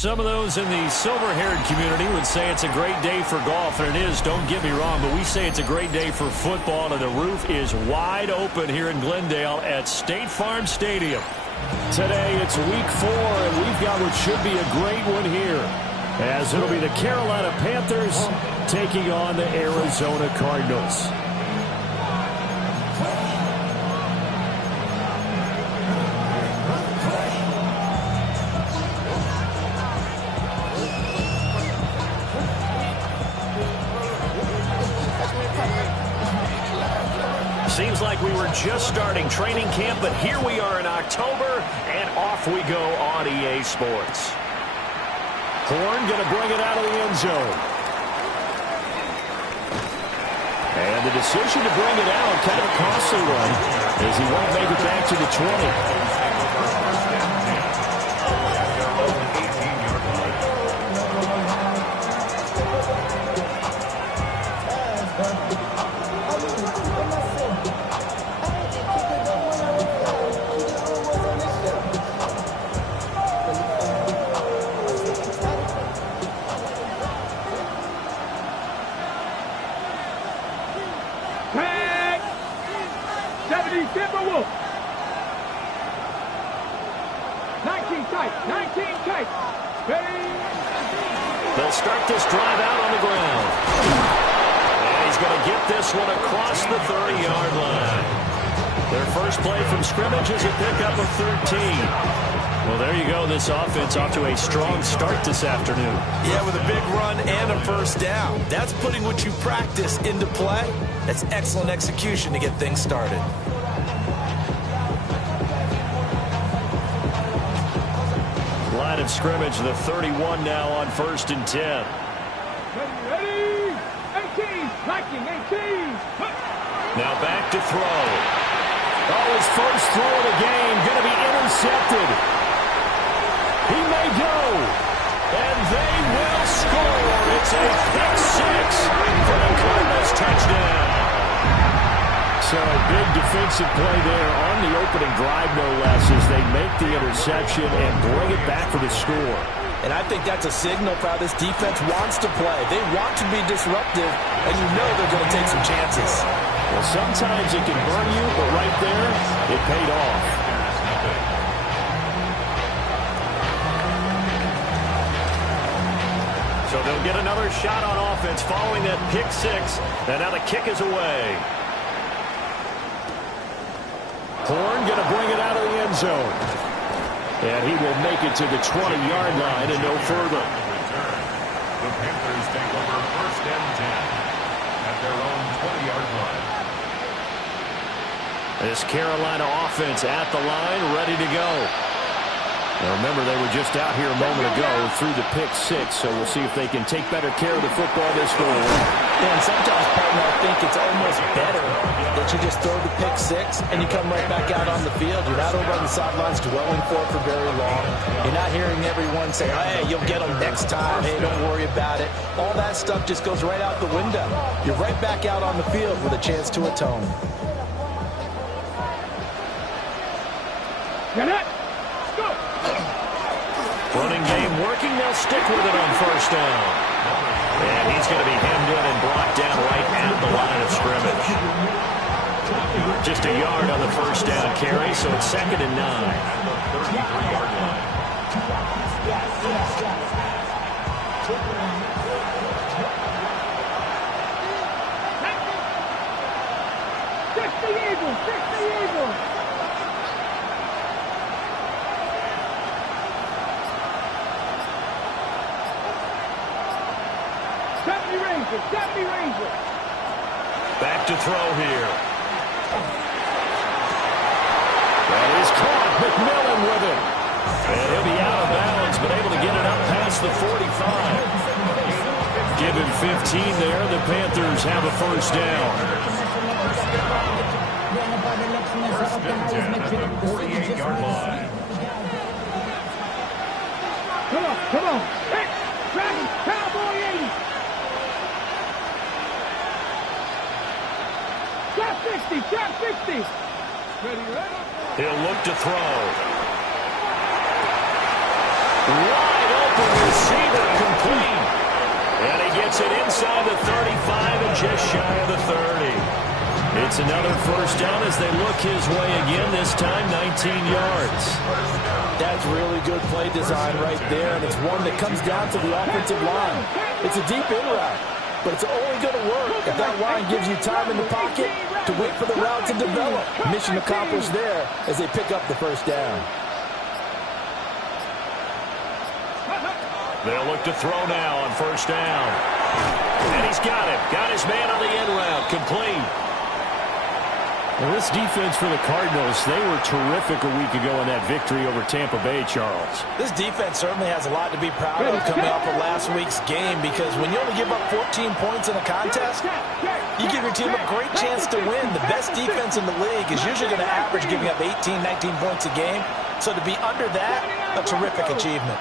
Some of those in the silver-haired community would say it's a great day for golf, and it is, don't get me wrong, but we say it's a great day for football, and the roof is wide open here in Glendale at State Farm Stadium. Today, it's week 4, and we've got what should be a great one here, as it'll be the Carolina Panthers taking on the Arizona Cardinals. Seems like we were just starting training camp, but here we are in October, and off we go on EA Sports. Horn going to bring it out of the end zone. And the decision to bring it out, kind of a costly one, as he won't make it back to the 20. They'll start this drive out on the ground. And he's going to get this one across the 30-yard line. Their first play from scrimmage is a pickup of 13. Well, there you go. This offense off to a strong start this afternoon. Yeah, with a big run and a first down. That's putting what you practice into play. That's excellent execution to get things started. Line of scrimmage, the 31 now on 1st and 10. Ready? 18, Viking 18. Now back to throw. Oh, his first throw of the game, going to be intercepted. He may go, and they will score. It's a pick six for the Cardinals touchdown. So big defensive play there on the opening drive, no less, as they make the interception and bring it back for the score. And I think that's a signal for how this defense wants to play. They want to be disruptive, and you know they're going to take some chances. Well, sometimes it can burn you, but right there, it paid off. So they'll get another shot on offense following that pick six, and now the kick is away. Horn going to bring it out of the end zone. And he will make it to the 20-yard line and no further. The Panthers take over 1st and 10 at their own 20-yard line. This Carolina offense at the line, ready to go. Now remember, they were just out here a moment ago through the pick six, so we'll see if they can take better care of the football this go around. Yeah, and sometimes, partner, I think it's almost better that you just throw the pick six and you come right back out on the field. You're not over on the sidelines dwelling for it for very long. You're not hearing everyone say, hey, you'll get them next time. Hey, don't worry about it. All that stuff just goes right out the window. You're right back out on the field with a chance to atone. Get it. Go. Running game working. They'll stick with it on 1st down. And he's going to be hemmed in and brought down right at the line of scrimmage. Just a yard on the 1st down carry, so it's 2nd and 9. 33-yard line. Fix the Eagles. Fix the Eagles. Deputy Ranger. Back to throw here. That is caught. McMillan with it. And he'll be out of bounds, but able to get it up past the 45. Give him 15 there. The Panthers have a 1st down. 1st and 10 at the 48-yard line. Come on. Hey, Dragon, Cowboy 80. Shot 60. Ready. He'll look to throw. Wide open receiver, complete. And he gets it inside the 35 and just shy of the 30. It's another 1st down as they look his way again, this time 19 yards. That's really good play design right there, and it's one that comes down to the offensive line. It's a deep in route, but it's only going to work if that line gives you time in the pocket to wait for the route to develop. Mission accomplished there as they pick up the 1st down. They'll look to throw now on 1st down. And he's got it. Got his man on the end route. Complete. Well, this defense for the Cardinals, they were terrific a week ago in that victory over Tampa Bay, Charles. This defense certainly has a lot to be proud of coming off of last week's game, because when you only give up 14 points in a contest, you give your team a great chance to win. The best defense in the league is usually going to average giving up 18, 19 points a game. So to be under that, a terrific achievement.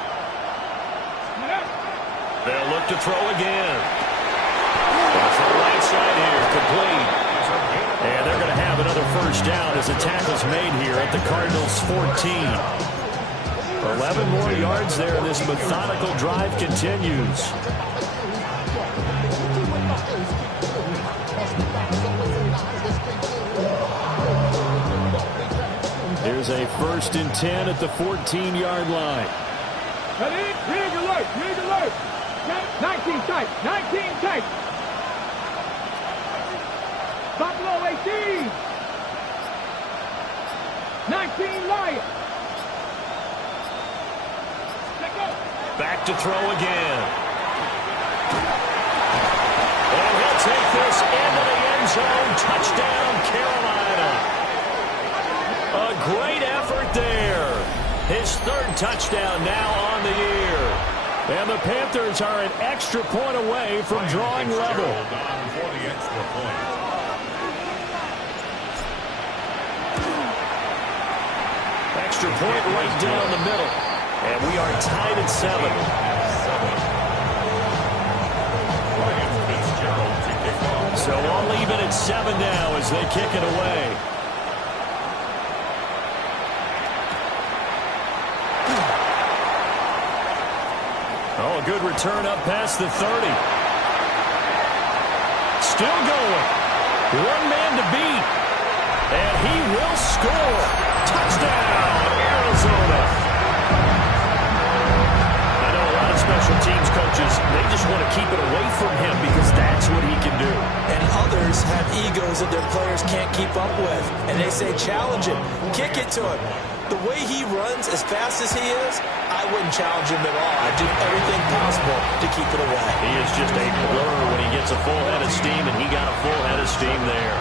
They'll look to throw again. Off the right side here, complete. And they're going to have another 1st down as the tackle's made here at the Cardinals' 14. 11 more yards there. This methodical drive continues. Here's a 1st and 10 at the 14-yard line. Rig alert. 19 tight. Buffalo 18. 19 Lions. Back to throw again. And he'll take this into the end zone. Touchdown, Carolina. A great effort there. His 3rd touchdown now on the year. And the Panthers are an extra point away from drawing level. For the extra point. Extra point right down the middle. And we are tied at 7. So all even at 7 now as they kick it away. Oh, a good return up past the 30. Still going. One man to beat. And he will score. Touchdown, Arizona. I know a lot of special teams coaches, they just want to keep it away from him because that's what he can do. And others have egos that their players can't keep up with. And they say, challenge him, kick it to him. The way he runs as fast as he is, I wouldn't challenge him at all. I'd do everything possible to keep it away. He is just a blur when he gets a full head of steam, and he got a full head of steam there.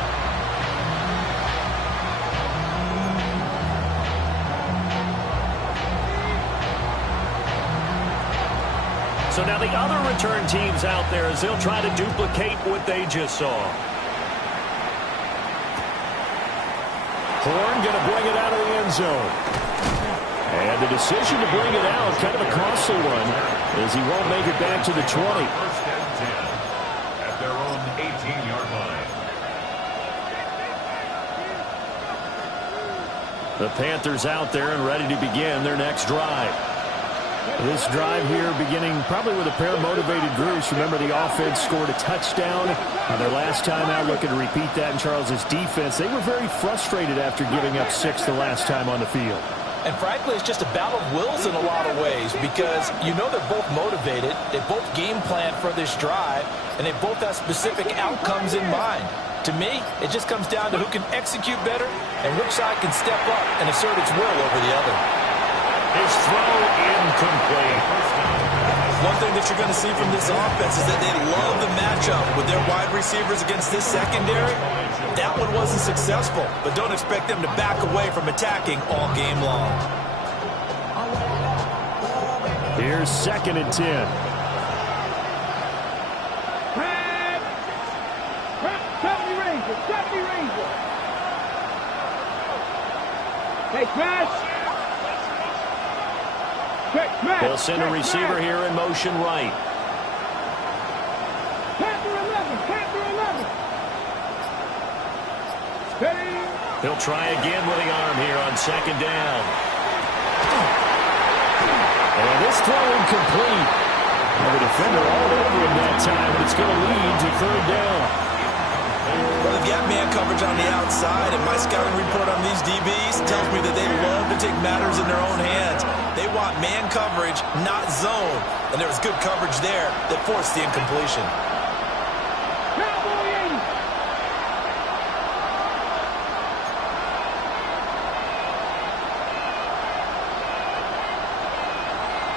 So now the other return teams out there as they'll try to duplicate what they just saw. Horn going to bring it out of the end zone. And the decision to bring it out, kind of a costly one, as he won't make it back to the 20. First and 10 at their own 18-yard line. The Panthers out there and ready to begin their next drive. This drive here beginning probably with a pair of motivated groups. Remember, the offense scored a touchdown their last time out. Looking to repeat that in Charles's defense. They were very frustrated after giving up 6 the last time on the field. And frankly, it's just a battle of wills in a lot of ways because you know they're both motivated. They both game plan for this drive, and they both have specific outcomes in mind. To me, it just comes down to who can execute better and which side can step up and assert its will over the other. His throw incomplete. One thing that you're going to see from this offense is that they love the matchup with their wide receivers against this secondary. That one wasn't successful, but don't expect them to back away from attacking all game long. Here's 2nd and 10. Hey, Smash! They'll send a receiver here in motion right. Panther 11, Panther 11. Steady. He'll try again with the arm here on 2nd down. And this throw incomplete. And the defender all over him that time, but it's going to lead to 3rd down. Well, they've got man coverage on the outside, and my scouting report on these DBs tells me that they love to take matters in their own hands. They want man coverage, not zone. And there was good coverage there that forced the incompletion. Cowboy 80.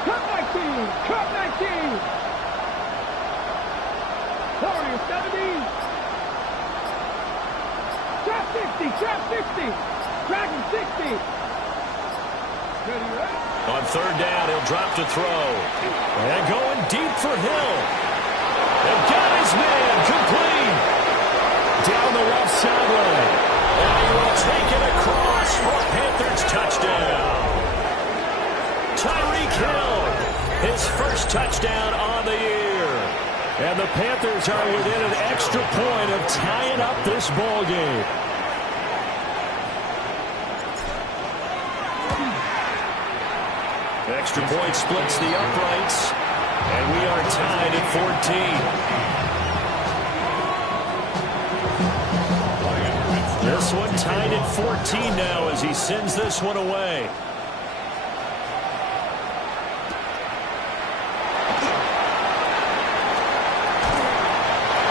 Cut 19, cut 19. 40, 70. Trap 60, trap 60. Dragon 60. Ready, right? On 3rd down, he'll drop to throw. And going deep for Hill. And got his man complete. Down the left sideline. And he will take it across for a Panthers touchdown. Tyreek Hill, his first touchdown on the year. And the Panthers are within an extra point of tying up this ball game. Extra point splits the uprights, and we are tied at 14. This one tied at 14 now as he sends this one away.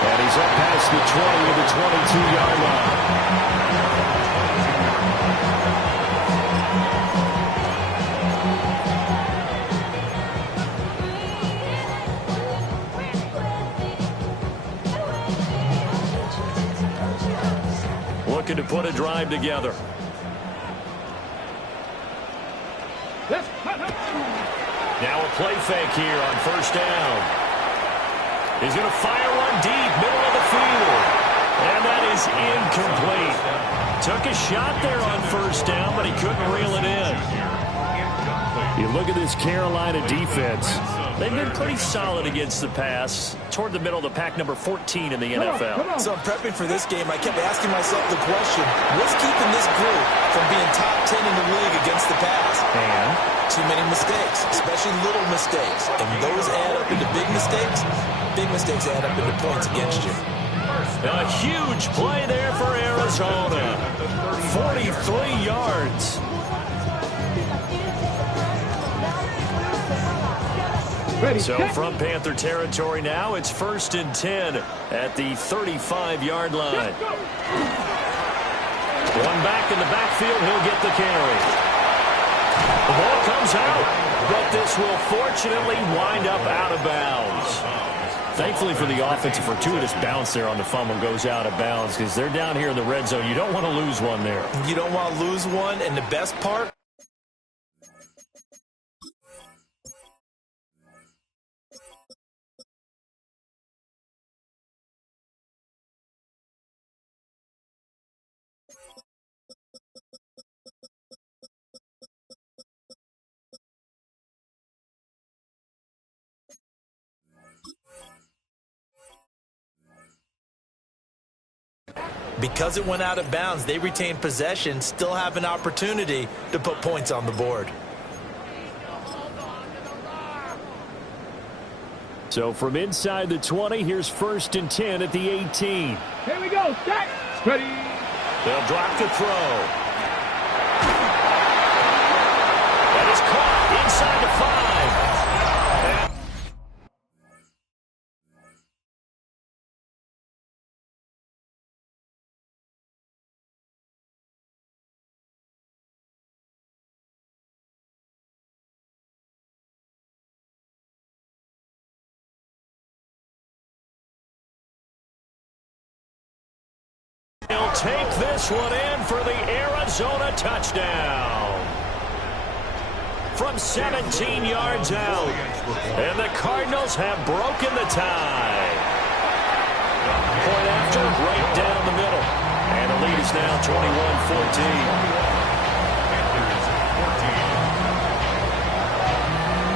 And he's up past the 20 to the 22-yard line. Looking to put a drive together. Now a play fake here on 1st down. He's going to fire one deep, middle of the field. And that is incomplete. Took a shot there on 1st down, but he couldn't reel it in. You look at this Carolina defense. They've been pretty solid against the pass. Toward the middle of the pack, number 14 in the NFL. So I'm prepping for this game. I kept asking myself the question, what's keeping this group from being top 10 in the league against the pass? And too many mistakes, especially little mistakes. And those add up into big mistakes. Big mistakes add up into points against you. a huge play there for Arizona. 43 yards. So from Panther territory now, it's 1st and 10 at the 35-yard line. One back in the backfield, he'll get the carry. The ball comes out, but this will fortunately wind up out of bounds. Thankfully for the offense, a fortuitous bounce there on the fumble goes out of bounds because they're down here in the red zone. You don't want to lose one there. You don't want to lose one, and the best part, because it went out of bounds, they retain possession, still have an opportunity to put points on the board. So from inside the 20, here's 1st and 10 at the 18. Here we go. Set. Ready. They'll drop the throw. That is caught inside the 5. He'll take this one in for the Arizona touchdown. From 17 yards out. And the Cardinals have broken the tie. Point after, right down the middle. And the lead is now 21-14.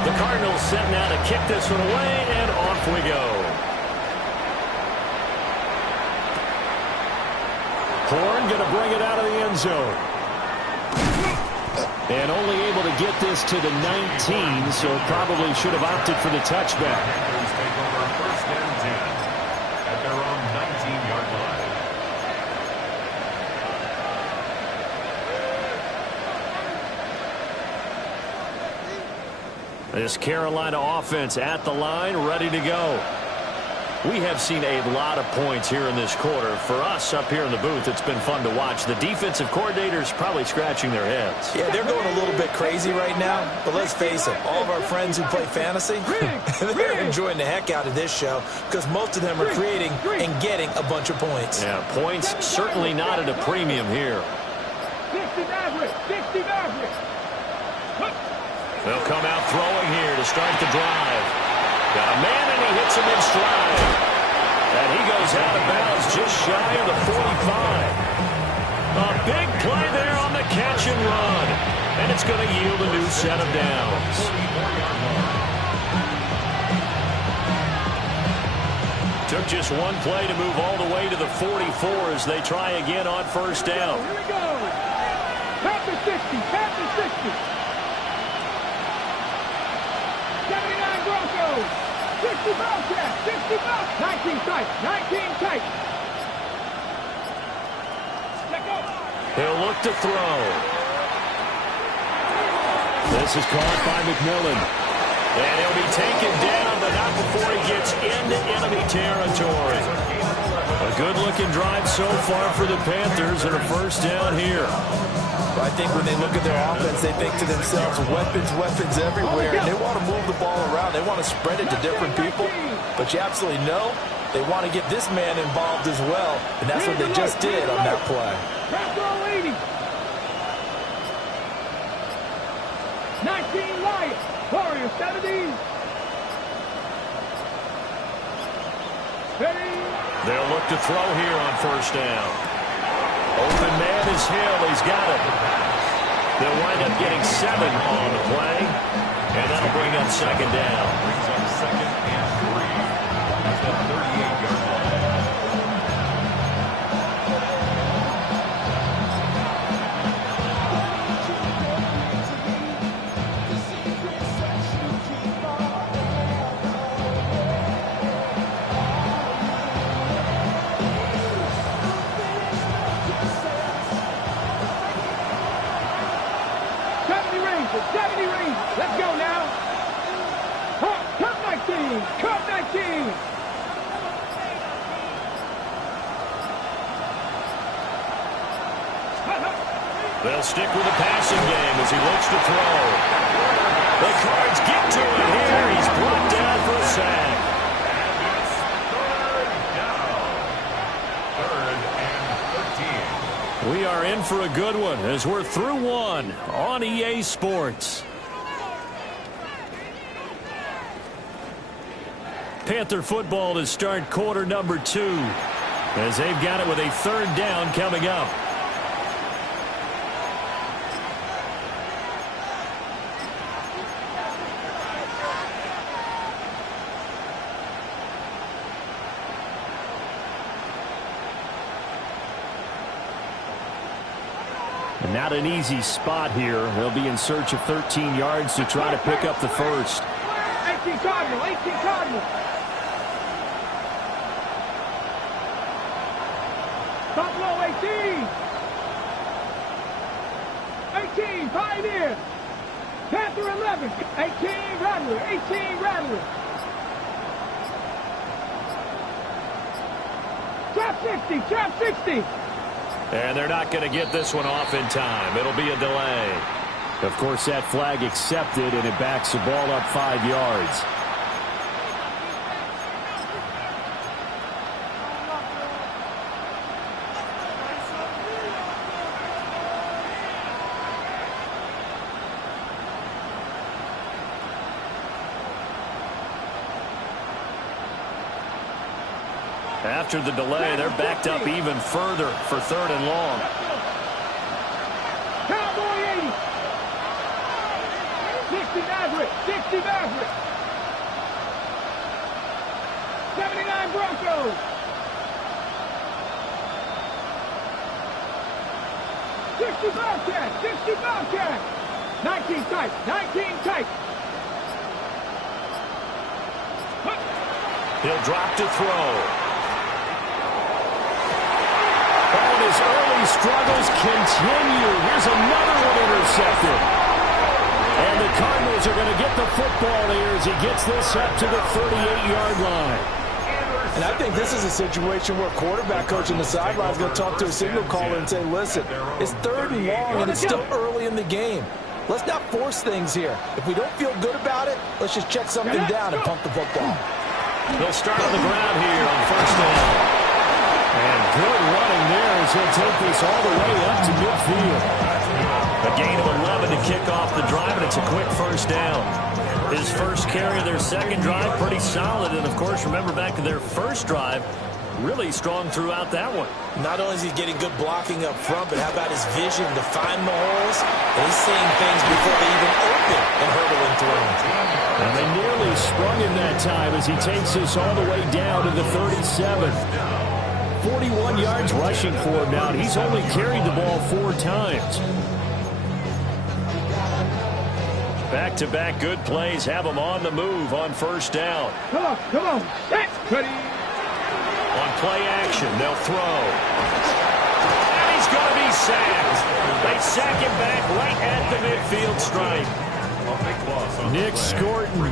The Cardinals set now to kick this one away, and off we go. Horn going to bring it out of the end zone. And only able to get this to the 19, so probably should have opted for the touchback. Panthers take over 1st and 10 at their own 19-yard line. This Carolina offense at the line, ready to go. We have seen a lot of points here in this quarter. For us up here in the booth, it's been fun to watch. The defensive coordinators probably scratching their heads. Yeah, they're going a little bit crazy right now, but let's face it, all of our friends who play fantasy, they're enjoying the heck out of this show because most of them are creating and getting a bunch of points. Yeah, points certainly not at a premium here. 60 average. 60 average. They'll come out throwing here to start the drive. Got a man, and he hits him in stride. And he goes out of bounds just shy of the 45. A big play there on the catch and run. And it's going to yield a new set of downs. Took just one play to move all the way to the 44 as they try again on 1st down. Here we go. Panther 60. Panther 60. 79 Broncos. 60 Bobcats. 60 Bobcats. 19 tight. 19 tight. Let go. He'll look to throw. This is caught by McMillan. And he'll be taken down, but not before he gets into enemy territory. A good-looking drive so far for the Panthers and a 1st down here. I think when they look at their offense, they think to themselves, weapons, weapons everywhere. And they want to move the ball around. They want to spread it to different people. But you absolutely know they want to get this man involved as well. And that's what they just did on that play. 19 Lions. Warriors 70. Ready. They'll look to throw here on 1st down. Open man is Hill. He's got it. They'll wind up getting 7 on the play. And that'll bring up 2nd down. Brings up 2nd and 3 at the 38-yard line. Let's go now. Cup 19. Cup 19. They'll stick with the passing game as he looks to throw. The Cards get to it here. He's brought down for a sack. And it's third down. Third and 13. We are in for a good one as we're through one on EA Sports. Panther football to start quarter number 2 as they've got it with a third down coming up. And not an easy spot here. They'll be in search of 13 yards to try to pick up the first. 18 Cardinal, 18 Cardinal. Top low, 18. 18, Pioneer. Panther 11, 18 Rattler, 18 Rattler. Trap 60. And they're not going to get this one off in time. It'll be a delay. Of course, that flag accepted, and it backs the ball up 5 yards. After the delay, they're backed up even further for third and long. Cowboy 80. 60 Maverick. 60 Maverick. 79 Broncos. 60 Bobcat. 60 Bobcat. 19 tight. 19 tight. He'll drop to throw. His early struggles continue. Here's another one intercepted. And the Cardinals are going to get the football here as he gets this up to the 38-yard line. And I think this is a situation where quarterback coach on the sideline is going to talk to a signal caller and say, listen, it's third and long and it's still early in the game. Let's not force things here. If we don't feel good about it, let's just check something down and pump the football. They'll start on the ground here on first down. And good running there as he'll take this all the way up to midfield. A gain of 11 to kick off the drive, and it's a quick first down. His first carry of their second drive, pretty solid. And, of course, remember back to their first drive, really strong throughout that one. Not only is he getting good blocking up front, but how about his vision to find the holes? And he's seeing things before they even open and hurdling through. And they nearly sprung him that time as he takes this all the way down to the 37. 41 yards rushing for him now. He's only carried the ball 4 times. Back-to-back good plays have him on the move on first down. Come on. Set. Ready. On play action, they'll throw. And he's going to be sacked. They sack him back right at the midfield stripe. Nick Scorton.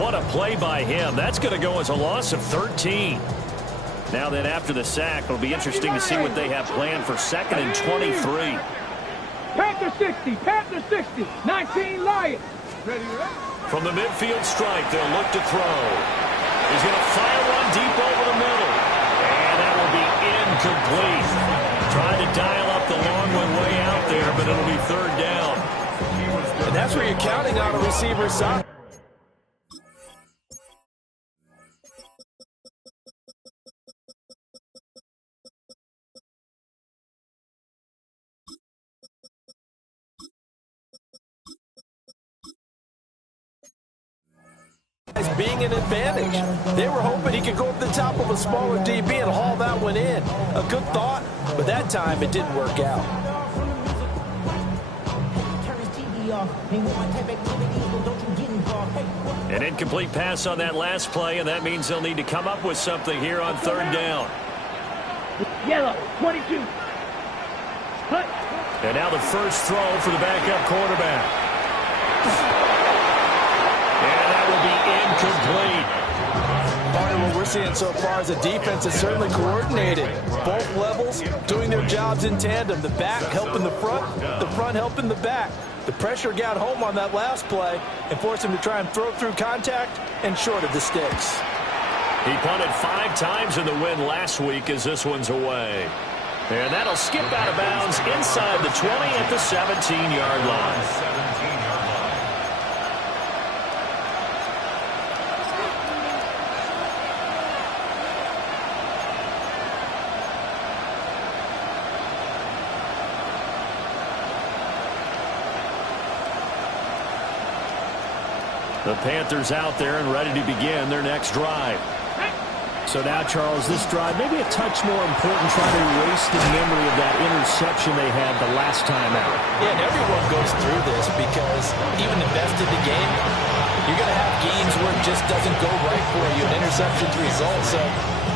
What a play by him. That's going to go as a loss of 13. Now then, after the sack, it'll be interesting to see what they have planned for second and 23. Panther 60. Panther 60. 19 Lions. Ready. From the midfield stripe, they'll look to throw. He's going to fire one deep over the middle. And that will be incomplete. Trying to dial up the long one way out there, but it'll be third down. And that's where you're counting on a receiver's side. As being an advantage. They were hoping he could go up the top of a smaller DB and haul that one in. A good thought, but that time it didn't work out. An incomplete pass on that last play, and that means they'll need to come up with something here on third down. Yellow, 22. And now the first throw for the backup quarterback. And that will be incomplete. Tony, what we're seeing so far is a defense that's certainly coordinated. Both levels doing their jobs in tandem. The back helping the front helping the back. The pressure got home on that last play and forced him to try and throw through contact and short of the sticks. He punted 5 times in the win last week as this one's away. And that'll skip out of bounds inside the 20 at the 17-yard line. The Panthers out there and ready to begin their next drive. So now, Charles, this drive maybe a touch more important, trying to erase the memory of that interception they had the last time out. Yeah, and everyone goes through this because even the best in the game, you're going to have games where it just doesn't go right for you, and interceptions result. So,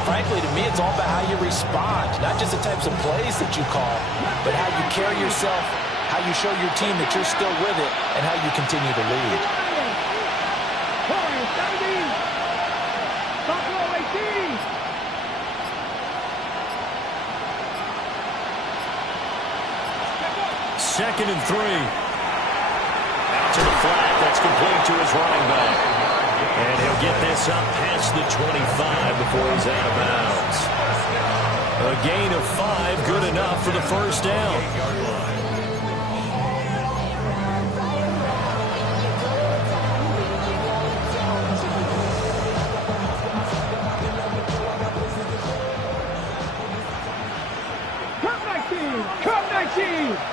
frankly, to me, it's all about how you respond, not just the types of plays that you call, but how you carry yourself, how you show your team that you're still with it, and how you continue to lead. Second and 3. Out to the flat. That's complete to his running back. And he'll get this up past the 25 before he's out of bounds. A gain of 5, good enough for the first down.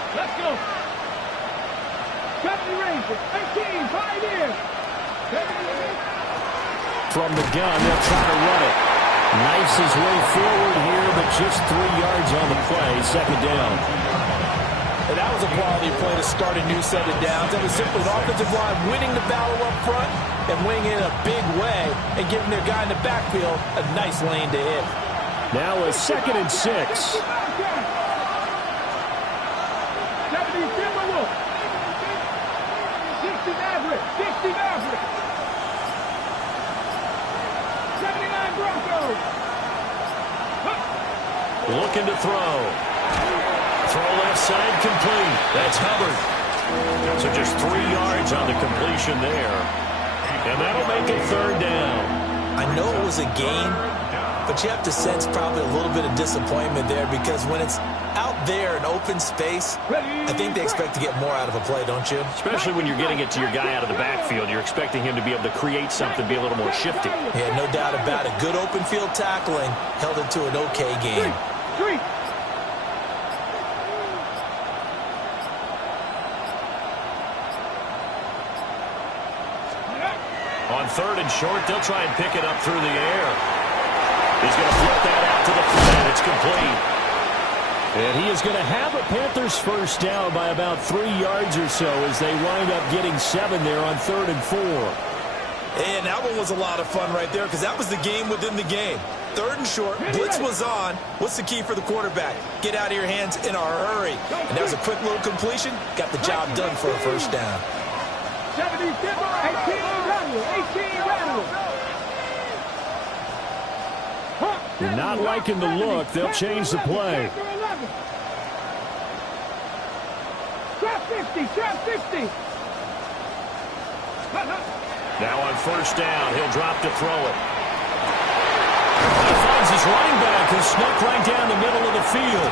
Let's go. Cut the Rangers. 18, 5 years. From the gun, they'll try to run it. Knifes his way forward here, but just 3 yards on the play. Second down. And that was a quality play to start a new set of downs. That was simply the offensive line winning the battle up front and winning in a big way and giving their guy in the backfield a nice lane to hit. Now a 2nd and 6. 60 Maverick. 60 Maverick. 79 Broncos. Looking to throw. Throw left side complete. That's Hubbard. So just 3 yards on the completion there. And that'll make it third down. I know it was a gain, but you have to sense probably a little bit of disappointment there because when it's out there in open space, I think they expect to get more out of a play, don't you? Especially when you're getting it to your guy out of the backfield. You're expecting him to be able to create something, be a little more shifty. Yeah, no doubt about it. Good open field tackling held it to an okay game. Three. On 3rd and short, they'll try and pick it up through the air. He's going to flip that out to the flat. It's complete. And he is going to have a Panthers first down by about 3 yards or so as they wind up getting 7 there on 3rd and 4. And that one was a lot of fun right there because that was the game within the game. 3rd and short, blitz was on. What's the key for the quarterback? Get out of your hands in a hurry. And that was a quick little completion. Got the job done for a first down. 70, 18 rattle. 18 rattle. You're not liking the look. They'll change the play. Trap 50, trap 50. Now on first down, he'll drop to throw it. He finds his running back who snuck right down the middle of the field.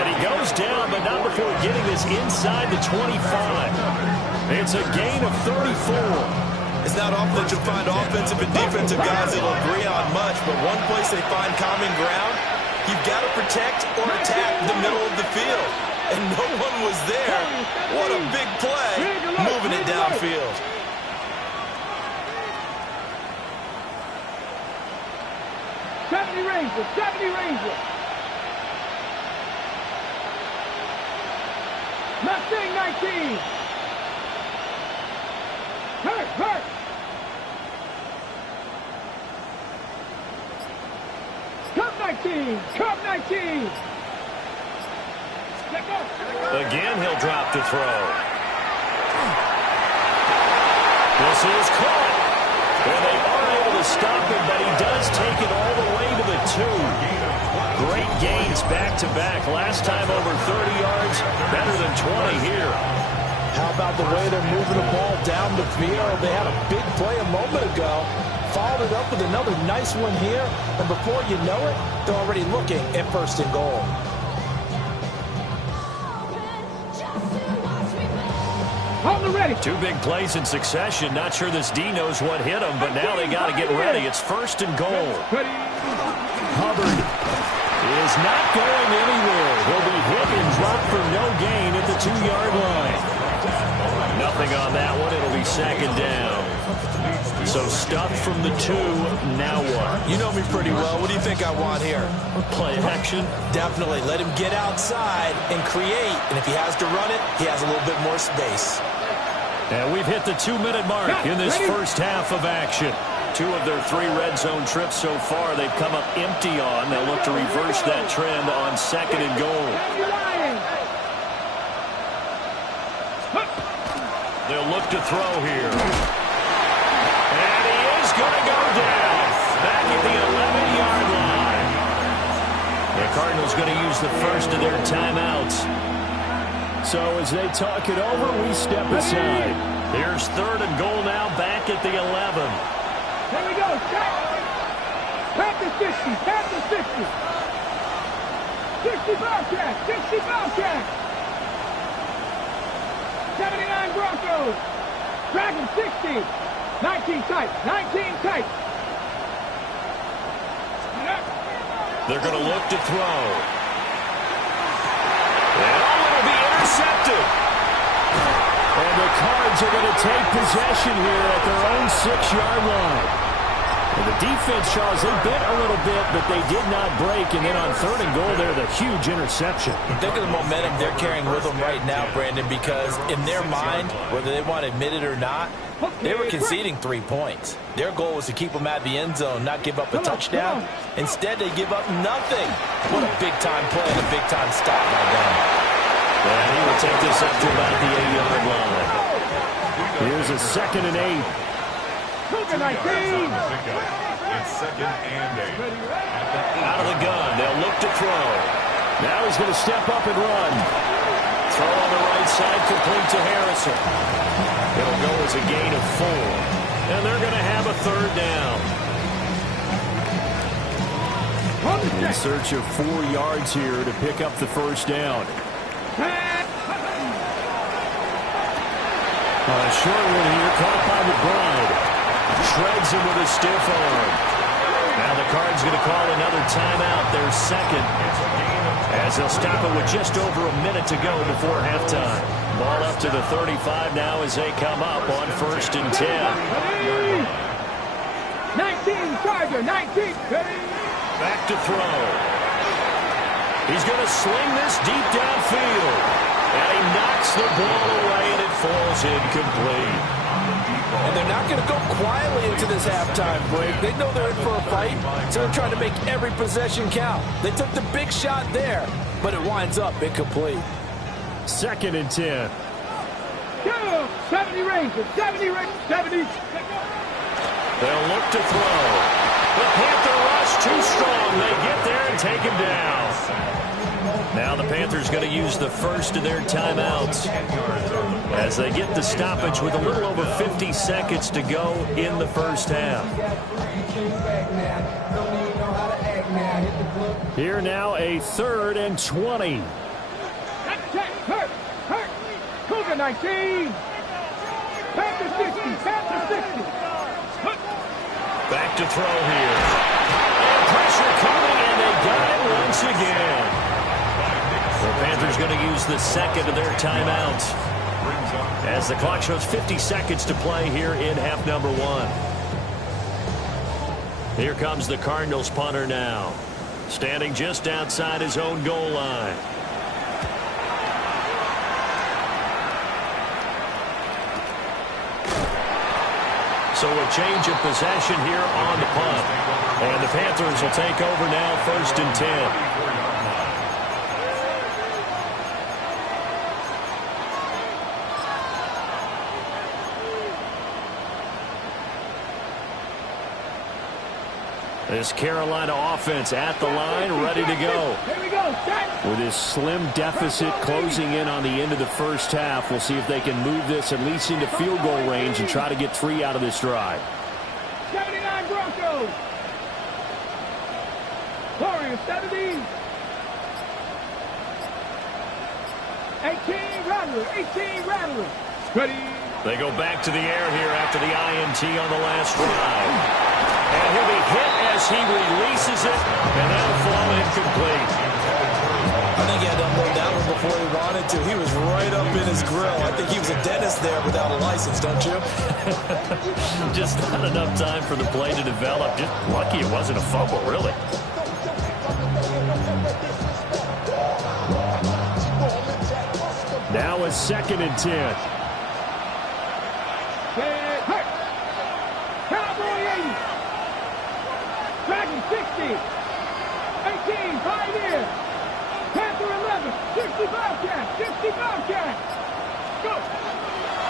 And he goes down, but not before getting this inside the 25. It's a gain of 34. It's not often that you'll find offensive and defensive guys that will agree on much, but one place they find common ground, you've got to protect or attack the middle of the field. And no one was there. What a big play, moving it downfield. Rangers, 70 Rangers. Mustang 19. Hurt. Cup 19. Again, he'll drop to throw. This is caught. And they are able to stop him, but he does gains back-to-back. Last time over 30 yards, better than 20 here. How about the way they're moving the ball down the field? They had a big play a moment ago. Followed it up with another nice one here. And before you know it, they're already looking at 1st and goal. On the ready. 2 big plays in succession. Not sure this D knows what hit him, but now they got to get ready. It's 1st and goal. Hubbard is not going anywhere. He'll be hit and dropped for no gain at the 2-yard line. Nothing on that one. It'll be 2nd down. So stuffed from the 2. Now what? You know me pretty well. What do you think I want here? Play action. Definitely. Let him get outside and create. And if he has to run it, he has a little bit more space. And we've hit the 2-minute mark in this first half of action. 2 of their 3 red zone trips so far they've come up empty on. They'll look to reverse that trend on 2nd and goal. They'll look to throw here. And he is going to go down. Back at the 11-yard line. The Cardinals going to use the first of their timeouts. So as they talk it over, we step aside. Here's 3rd and goal now, back at the 11. Here we go. Panthers 50. Panthers 50. 60 Bobcats. 60 Bobcats. 79 Broncos. Dragons 60. 19 tight. 19 tight. They're going to look to throw. And it'll be intercepted. And the Cards are going to take possession here at their own 6-yard line. And the defense, Charles, they bit a little bit, but they did not break. And then on 3rd and goal there, the huge interception. Think of the momentum they're carrying with them right now, Brandon, because in their mind, whether they want to admit it or not, they were conceding 3 points. Their goal was to keep them at the end zone, not give up a touchdown. Instead, they give up nothing. What a big-time play and a big-time stop by them. And he will take this up to about the 8-yard line. Here's a 2nd and 8. Cougar 19. It's 2nd and 8. Out of the gun, they'll look to throw. Now he's going to step up and run. Throw on the right side, complete to Harrison. It'll go as a gain of 4. And they're going to have a 3rd down. In search of 4 yards here to pick up the 1st down. A short one here, caught by McBride. Shreds him with a stiff arm. Now the Cards going to call another timeout, their 2nd, as they'll stop it with just over a minute to go before halftime. Ball up to the 35 now as they come up on 1st and 10. 19, Tiger, 19. Back to throw. He's going to sling this deep downfield. And he knocks the ball away, and it falls incomplete. And they're not going to go quietly into this halftime break. They know they're in for a fight, so they're trying to make every possession count. They took the big shot there, but it winds up incomplete. 2nd and 10. 70 Rangers, 70 Rangers, 70. They'll look to throw. The Panther rush too strong. They get there and take him down. Now the Panthers going to use the first of their timeouts as they get the stoppage with a little over 50 seconds to go in the first half. Here now a 3rd and 20. Hurt. Cougar 19. Panthers 60, Panthers 60. Back to throw here. And pressure coming, and they got it once again. The Panthers going to use the 2nd of their timeouts as the clock shows 50 seconds to play here in half number 1. Here comes the Cardinals punter now, standing just outside his own goal line. So a change of possession here on the punt. And the Panthers will take over now, 1st and 10. This Carolina offense at the line, ready to go. Here we go. With this slim deficit closing in on the end of the first half, we'll see if they can move this at least into field goal range and try to get 3 out of this drive. 79 Broncos. Warriors 70. 18 Rattlers. 18 Rattlers. Ready. They go back to the air here after the INT on the last drive. And he'll be hit as he releases it, and that'll fall incomplete. I think he had to unload that one before he wanted to. He was right up in his grill. I think he was a dentist there without a license, don't you? Just not enough time for the play to develop. Just lucky it wasn't a fumble, really. Now a 2nd and 10. Cowboy 80. Dragon 60. 18 Pioneer. Panther 11. 60 Bobcat. 60 Bobcat. Go.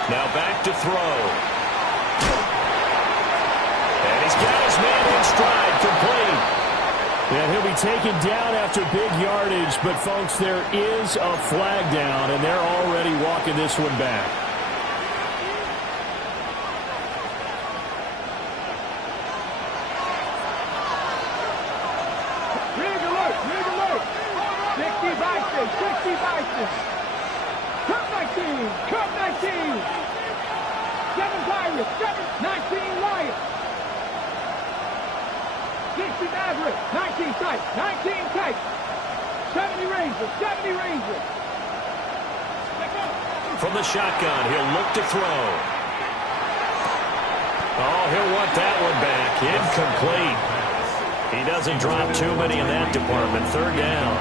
Now back to throw. And he's got his man in stride, complete. And he'll be taken down after big yardage, but folks, there is a flag down, and they're already walking this one back. Rig alert. Rig alert. 60 Bison. 60 Bison. Cup 19. Cup 19. 7 Pirates. 19 Lions. 60 Maverick. 19 Type. 19 Type. 70 Rangers. 70 Rangers. From the shotgun, he'll look to throw. Oh, he'll want that one back. Incomplete. He doesn't drop too many in that department. 3rd down.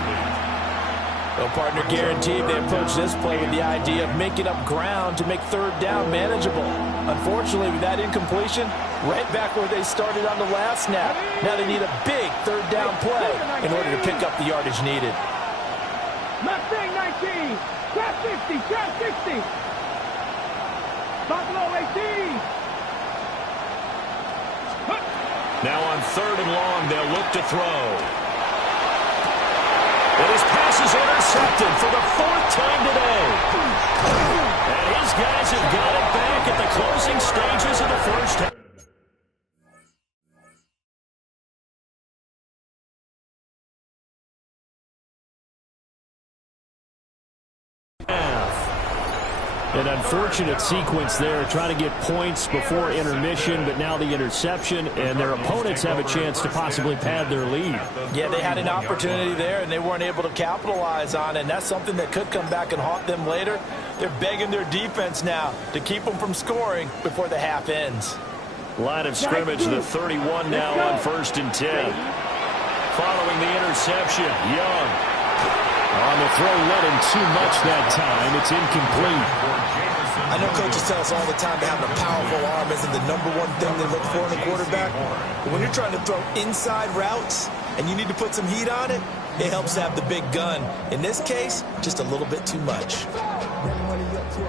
Well, partner, guaranteed they approach this play with the idea of making up ground to make 3rd down manageable. Unfortunately, with that incompletion, right back where they started on the last snap. Now they need a big 3rd down play in order to pick up the yardage needed. Mustang 19. Trap 60. Trap 60. Buffalo 18. Now on 3rd and long, they'll look to throw. And his pass is intercepted for the 4th time today. And his guys have got it back at the closing stages of the first half. An unfortunate sequence there, trying to get points before intermission, but now the interception, and their opponents have a chance to possibly pad their lead. Yeah, they had an opportunity there, and they weren't able to capitalize on it, and that's something that could come back and haunt them later. They're begging their defense now to keep them from scoring before the half ends. Line of scrimmage, the 31 now on 1st and 10. Following the interception, Young. On the throw, let him too much that time. It's incomplete. I know coaches tell us all the time that having a powerful arm isn't the #1 thing they look for in a quarterback. But when you're trying to throw inside routes and you need to put some heat on it, it helps to have the big gun. In this case, just a little bit too much.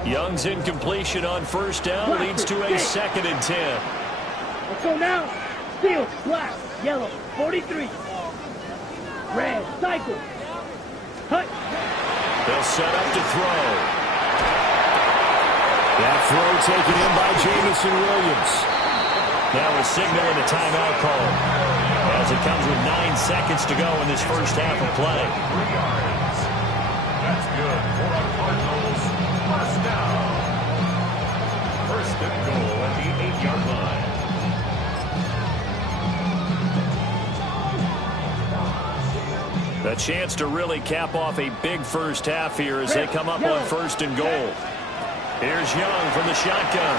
Young's incompletion on 1st down leads to a 2nd and 10. Let's go now. Steel, black, yellow, 43. Red, cycle. Hut. They'll set up to throw. That throw taken in by Jameson Williams. Now a signal and a timeout call as it comes with 9 seconds to go in this first half of play. 3 yards. That's good for a Cardinals 1st down. 1st and goal at the 8-yard line. A chance to really cap off a big first half here as they come up on 1st and goal. Here's Young from the shotgun.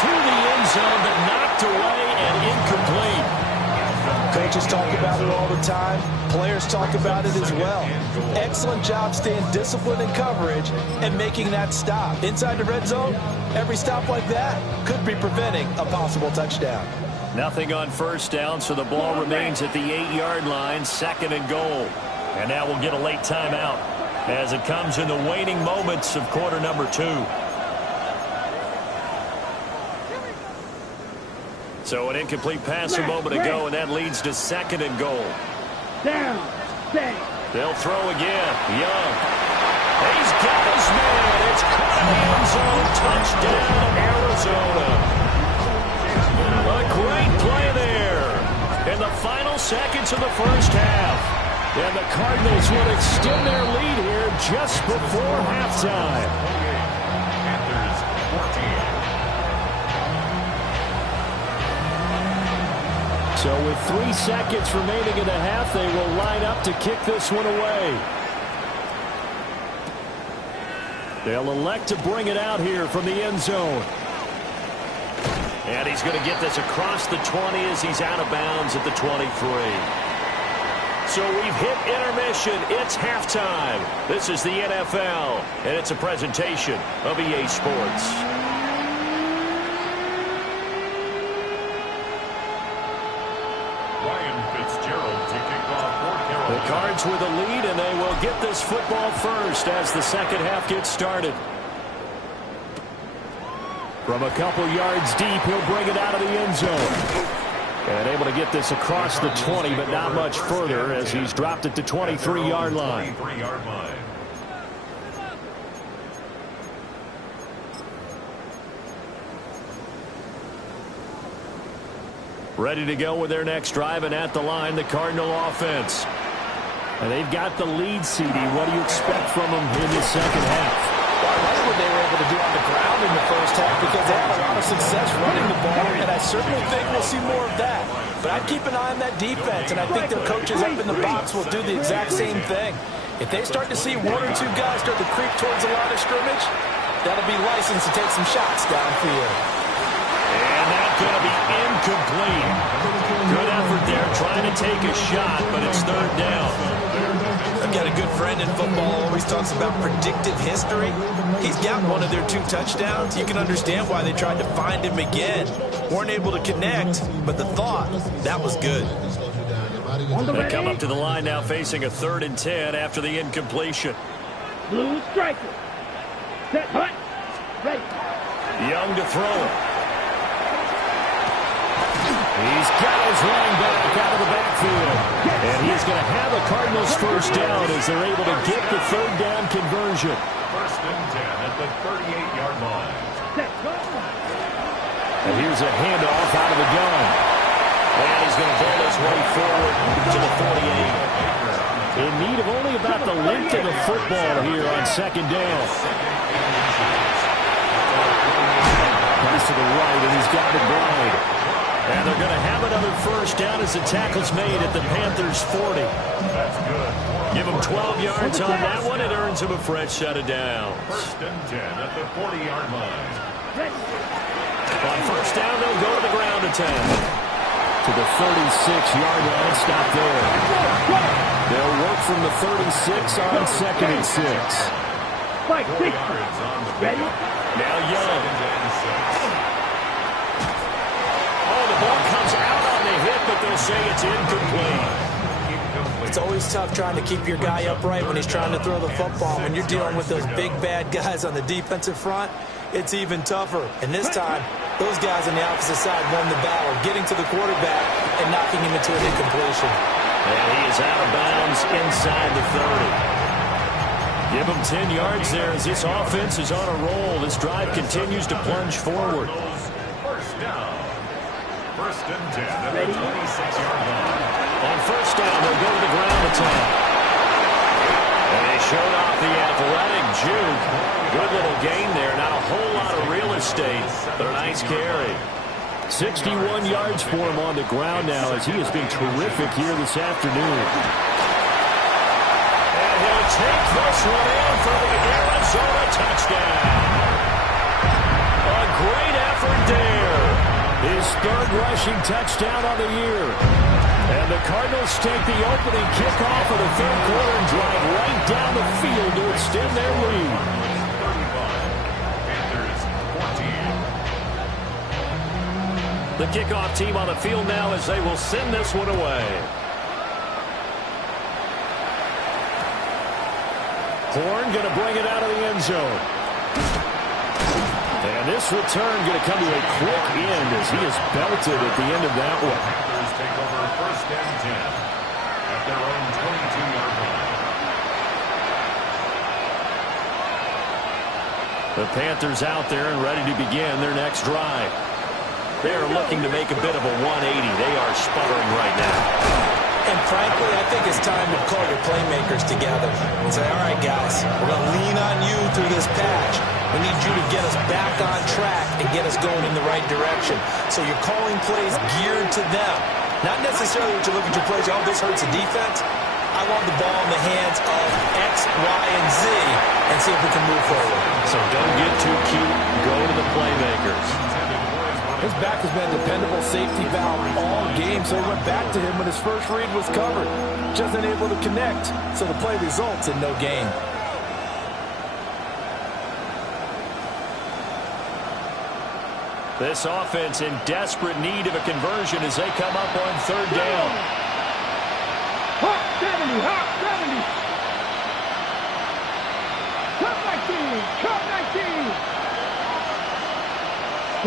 To the end zone, but knocked away and incomplete. Coaches talk about it all the time. Players talk about it as well. Excellent job staying disciplined in coverage and making that stop. Inside the red zone, every stop like that could be preventing a possible touchdown. Nothing on 1st down, so the ball remains at the 8-yard line, 2nd and goal. And now we'll get a late timeout as it comes in the waning moments of quarter number 2. So an incomplete pass a moment ago, and that leads to 2nd and goal. Down. Stay. They'll throw again. Young. He's got his man. It's caught in the end zone. Touchdown, Arizona. A great play there. In the final seconds of the first half. And the Cardinals will extend their lead here just before halftime. Panthers 14. So with 3 seconds remaining in the half, they will line up to kick this one away. They'll elect to bring it out here from the end zone. And he's going to get this across the 20 as he's out of bounds at the 23. So we've hit intermission. It's halftime. This is the NFL, and it's a presentation of EA Sports. The Cards with a lead, and they will get this football first as the second half gets started. From a couple yards deep, he'll bring it out of the end zone. And able to get this across the 20, but not much further as he's dropped it to 23-yard line. Ready to go with their next drive, and at the line, the Cardinal offense. And they've got the lead, CD. What do you expect from them in the second half? Well, I like what they were able to do on the ground in the first half because they had a lot of success running the ball, and I certainly think we'll see more of that. But I'd keep an eye on that defense, and I think their coaches up in the box will do the exact same thing. If they start to see 1 or 2 guys start to creep towards the line of scrimmage, that'll be licensed to take some shots downfield. And that's going to be incomplete. Good effort there trying to take a shot, but it's 3rd down. I've got a good friend in football, always talks about predictive history. He's got one of their 2 touchdowns. You can understand why they tried to find him again. Weren't able to connect, but the thought, that was good. They come up to the line now facing a 3rd and 10 after the incompletion. Blue striker. Set, hut. Ready. Young to throw it. He's got his running back out of the backfield. And he's going to have a Cardinals first down as they're able to get the 3rd down conversion. 1st and 10 at the 38-yard line. And here's a handoff out of the gun. And he's going to ball his way forward to the 48. In need of only about the length of the football here on 2nd down. Pass to the right, and he's got McBride. And they're going to have another first down as the tackle's made at the Panthers' 40. That's good. Give him 12 yards on that one. It earns him a fresh set of downs. 1st and 10 at the 40-yard line. On first down, they'll go to the ground attack. To the 36-yard line. Stop there. They'll work from the 36 on 2nd and 6. Fight, 4 yards on the ready. Now Young. The ball comes out on the hit, but they'll say it's incomplete. It's always tough trying to keep your guy upright when he's trying to throw the football. When you're dealing with those big, bad guys on the defensive front, it's even tougher. And this time, those guys on the opposite side won the battle, getting to the quarterback and knocking him into an incompletion. And he is out of bounds inside the 30. Give him 10 yards there as this offense is on a roll. This drive continues to plunge forward. First down. 1st and 10 at the 26-yard line. On first down, they'll go to the ground attack. And they showed off the athletic juke. Good little gain there. Not a whole lot of real estate, but a nice carry. 61 yards for him on the ground now as he has been terrific here this afternoon. And he'll take this one in for the Arizona touchdown. A great effort there. His 3rd rushing touchdown on the year. And the Cardinals take the opening kickoff of the 3rd quarter and drive right down the field to extend their lead. 35, Panthers 14. The kickoff team on the field now as they will send this one away. Horn going to bring it out of the end zone. And And this return going to come to a quick end as he is belted at the end of that one. Panthers take over 1st and 10 at their own 22-yard line. The Panthers out there and ready to begin their next drive. They are looking to make a bit of a 180. They are sputtering right now. And frankly, I think it's time to call your playmakers together and say, all right, guys, we're going to lean on you through this patch. We need you to get us back on track and get us going in the right direction. So you're calling plays geared to them. Not necessarily that you look at your plays, oh, this hurts the defense. I want the ball in the hands of X, Y, and Z and see if we can move forward. So don't get too cute. Go to the playmakers. His back has been a dependable safety valve all game, so he went back to him when his first read was covered. Just unable to connect, so the play results in no gain. This offense in desperate need of a conversion as they come up on 3rd down. Hot 70, hot 70. Cut 19, cut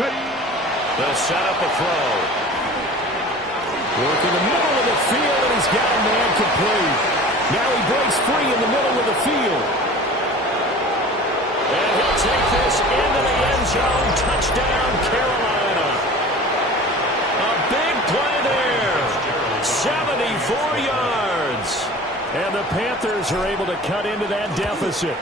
19. Ready. They'll set up a throw. Work in the middle of the field, and he's got a man complete. Now he breaks free in the middle of the field. And he'll take this into the end zone. Touchdown, Carolina. A big play there. 74 yards. And the Panthers are able to cut into that deficit.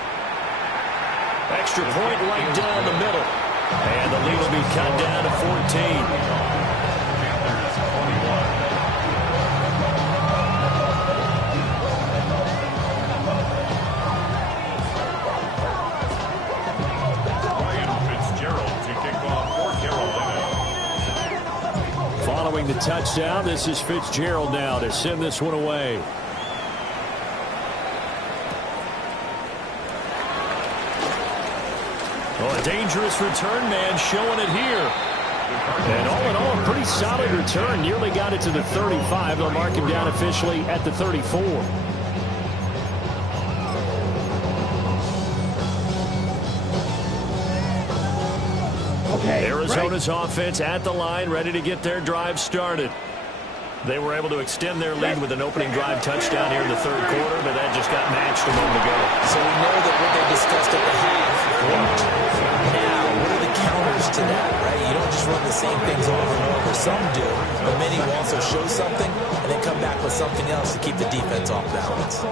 Extra point right down the middle. And the lead will be cut down to 14. Following the touchdown, this is Fitzgerald now to send this one away. Oh, a dangerous return man showing it here. And all in all, a pretty solid return. Nearly got it to the 35. They'll mark him down officially at the 34. Okay, Arizona's offense at the line, ready to get their drive started. They were able to extend their lead with an opening drive touchdown here in the 3rd quarter, but that just got matched a moment ago. So we know that what they discussed at the half worked. Now, what are the counters to that, right? You don't just run the same things over and over. Some do, but many will also show something and then come back with something else to keep the defense off balance.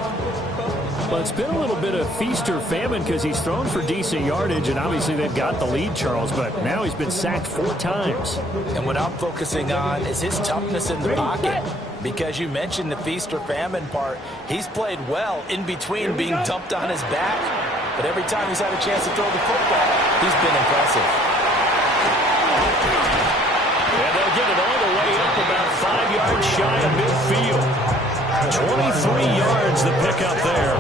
Well, it's been a little bit of feast or famine because he's thrown for decent yardage, and obviously they've got the lead, Charles, but now he's been sacked 4 times. And what I'm focusing on is his toughness in the pocket, because you mentioned the feast or famine part. He's played well in between being dumped on his back, but every time he's had a chance to throw the football, he's been impressive. And they'll get it all the way up about 5 yards shy of midfield. 23 yards the pickup there.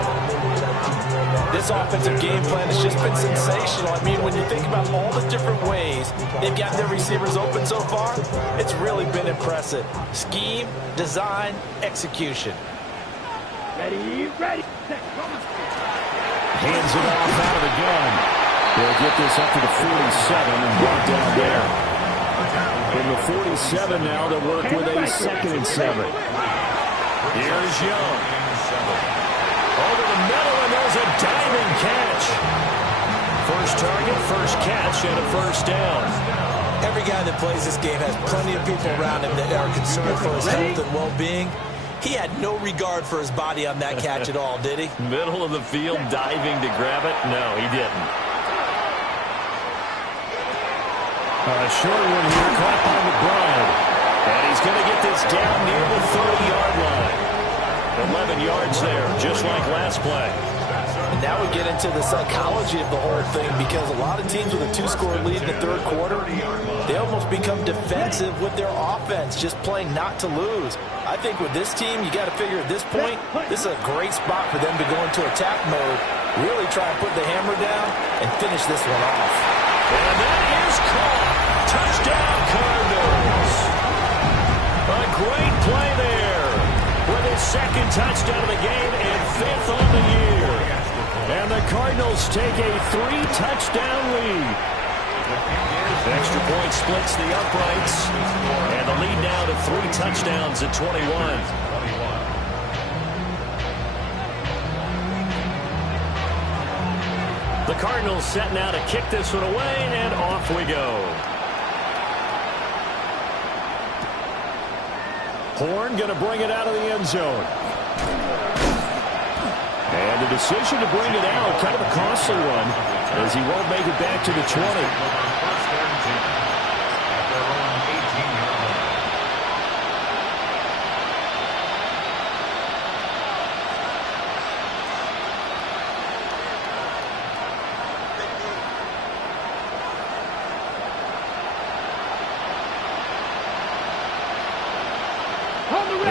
This offensive game plan has just been sensational. I mean, when you think about all the different ways they've got their receivers open so far, it's really been impressive. Scheme, design, execution. Ready, ready. Hands it off out of the gun. They'll get this up to the 47 and brought down there. From the 47 now, they'll work with a 2nd and 7. Here's Young. Over the middle, and there's a diving catch. First target, first catch, and a 1st down. Every guy that plays this game has plenty of people around him that are concerned for his health and well-being. He had no regard for his body on that catch at all, did he? Middle of the field, diving to grab it? No, he didn't. A short one here, caught by McBride. And he's going to get this down near the 30-yard line. 11 yards there, just like last play. And now we get into the psychology of the whole thing, because a lot of teams with a 2-score lead in the 3rd quarter, they almost become defensive with their offense, just playing not to lose. I think with this team, you got to figure at this point, this is a great spot for them to go into attack mode, really try and put the hammer down and finish this one off. And that is caught. Touchdown, Cardinals. A great play there with his 2nd touchdown of the game and 5th on the year. And the Cardinals take a 3-touchdown lead. Extra point splits the uprights. And the lead now to 3 touchdowns at 21. The Cardinals set now to kick this one away, and off we go. Horn going to bring it out of the end zone. And the decision to bring it out, kind of a costly one, as he won't make it back to the 20.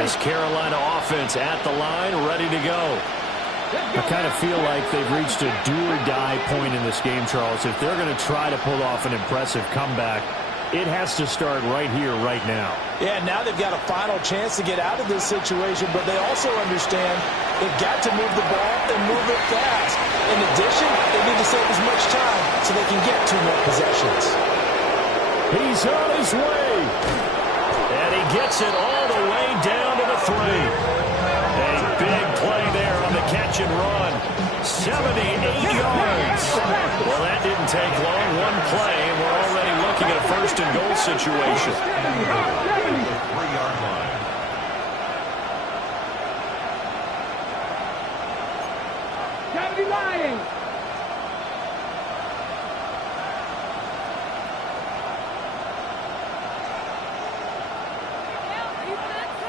This Carolina offense at the line, ready to go. I kind of feel like they've reached a do-or-die point in this game, Charles. If they're going to try to pull off an impressive comeback, it has to start right here, right now. Yeah, now they've got a final chance to get out of this situation, but they also understand they've got to move the ball and move it fast. In addition, they need to save as much time so they can get 2 more possessions. He's on his way. And he gets it all the way down to the 3. A big play there on the catch and run. 78 yards. Well, that didn't take long. 1 play, and we're already looking at a 1st and goal situation. 3-yard line. Gotta be lying.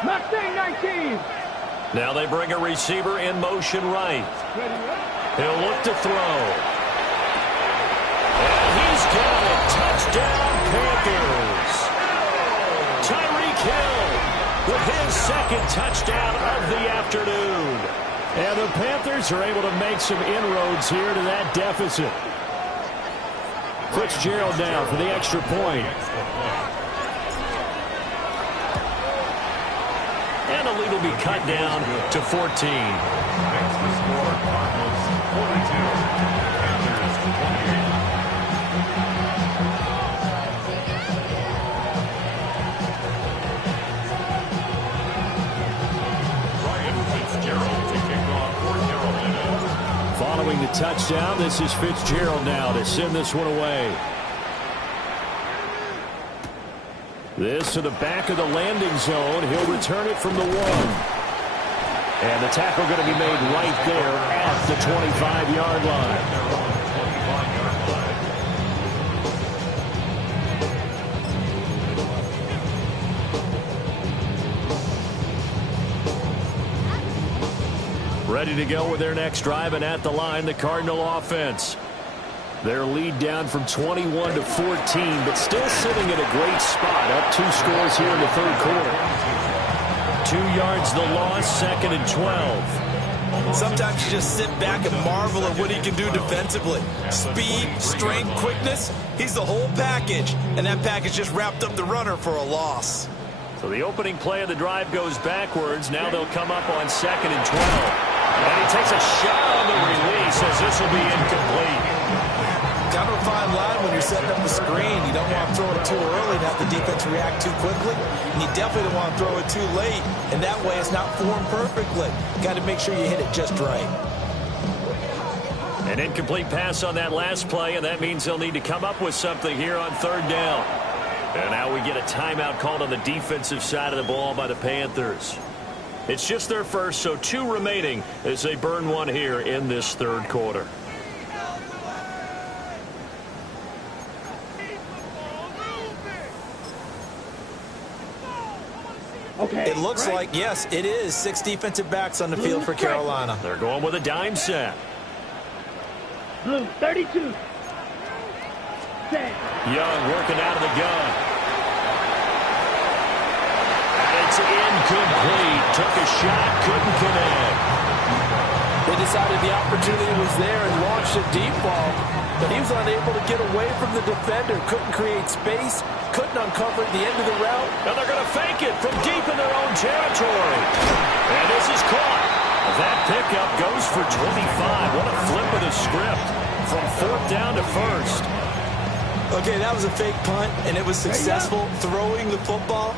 Mustang 19. Now they bring a receiver in motion right. He'll look to throw. And he's got it. Touchdown, Panthers. Tyreek Hill with his 2nd touchdown of the afternoon. And the Panthers are able to make some inroads here to that deficit. Fitzgerald now for the extra point. And the lead will be cut down to 14. Makes the score Cardinals 42. Panthers 28. Ryan Fitzgerald to kick off for Carolina. Following the touchdown, this is Fitzgerald now to send this one away. This to the back of the landing zone. He'll return it from the 1. And the tackle going to be made right there at the 25-yard line. Ready to go with their next drive, and at the line, the Cardinal offense. Their lead down from 21 to 14, but still sitting in a great spot. Up 2 scores here in the 3rd quarter. 2 yards the loss, 2nd and 12. Sometimes you just sit back and marvel at what he can do defensively. Speed, strength, quickness, he's the whole package. And that package just wrapped up the runner for a loss. So the opening play of the drive goes backwards. Now they'll come up on 2nd and 12. And he takes a shot on the release as this will be incomplete. Kind of a fine line when you're setting up the screen. You don't want to throw it too early and have the defense react too quickly. And you definitely don't want to throw it too late. And that way it's not formed perfectly. Got to make sure you hit it just right. An incomplete pass on that last play, and that means they'll need to come up with something here on 3rd down. And now we get a timeout called on the defensive side of the ball by the Panthers. It's just their first, so 2 remaining as they burn 1 here in this 3rd quarter. Okay. It looks like, yes, it is 6 defensive backs on the field for Carolina. They're going with a dime set. Blue 32. Set. Young working out of the gun. And it's incomplete. Took a shot, couldn't connect. They decided the opportunity was there and launched a deep ball, but he was unable to get away from the defender, couldn't create space, couldn't uncover the end of the route. Now they're going to fake it from deep in their own territory. And this is caught. That pickup goes for 25. What a flip of the script from 4th down to 1st. Okay, that was a fake punt, and it was successful throwing the football.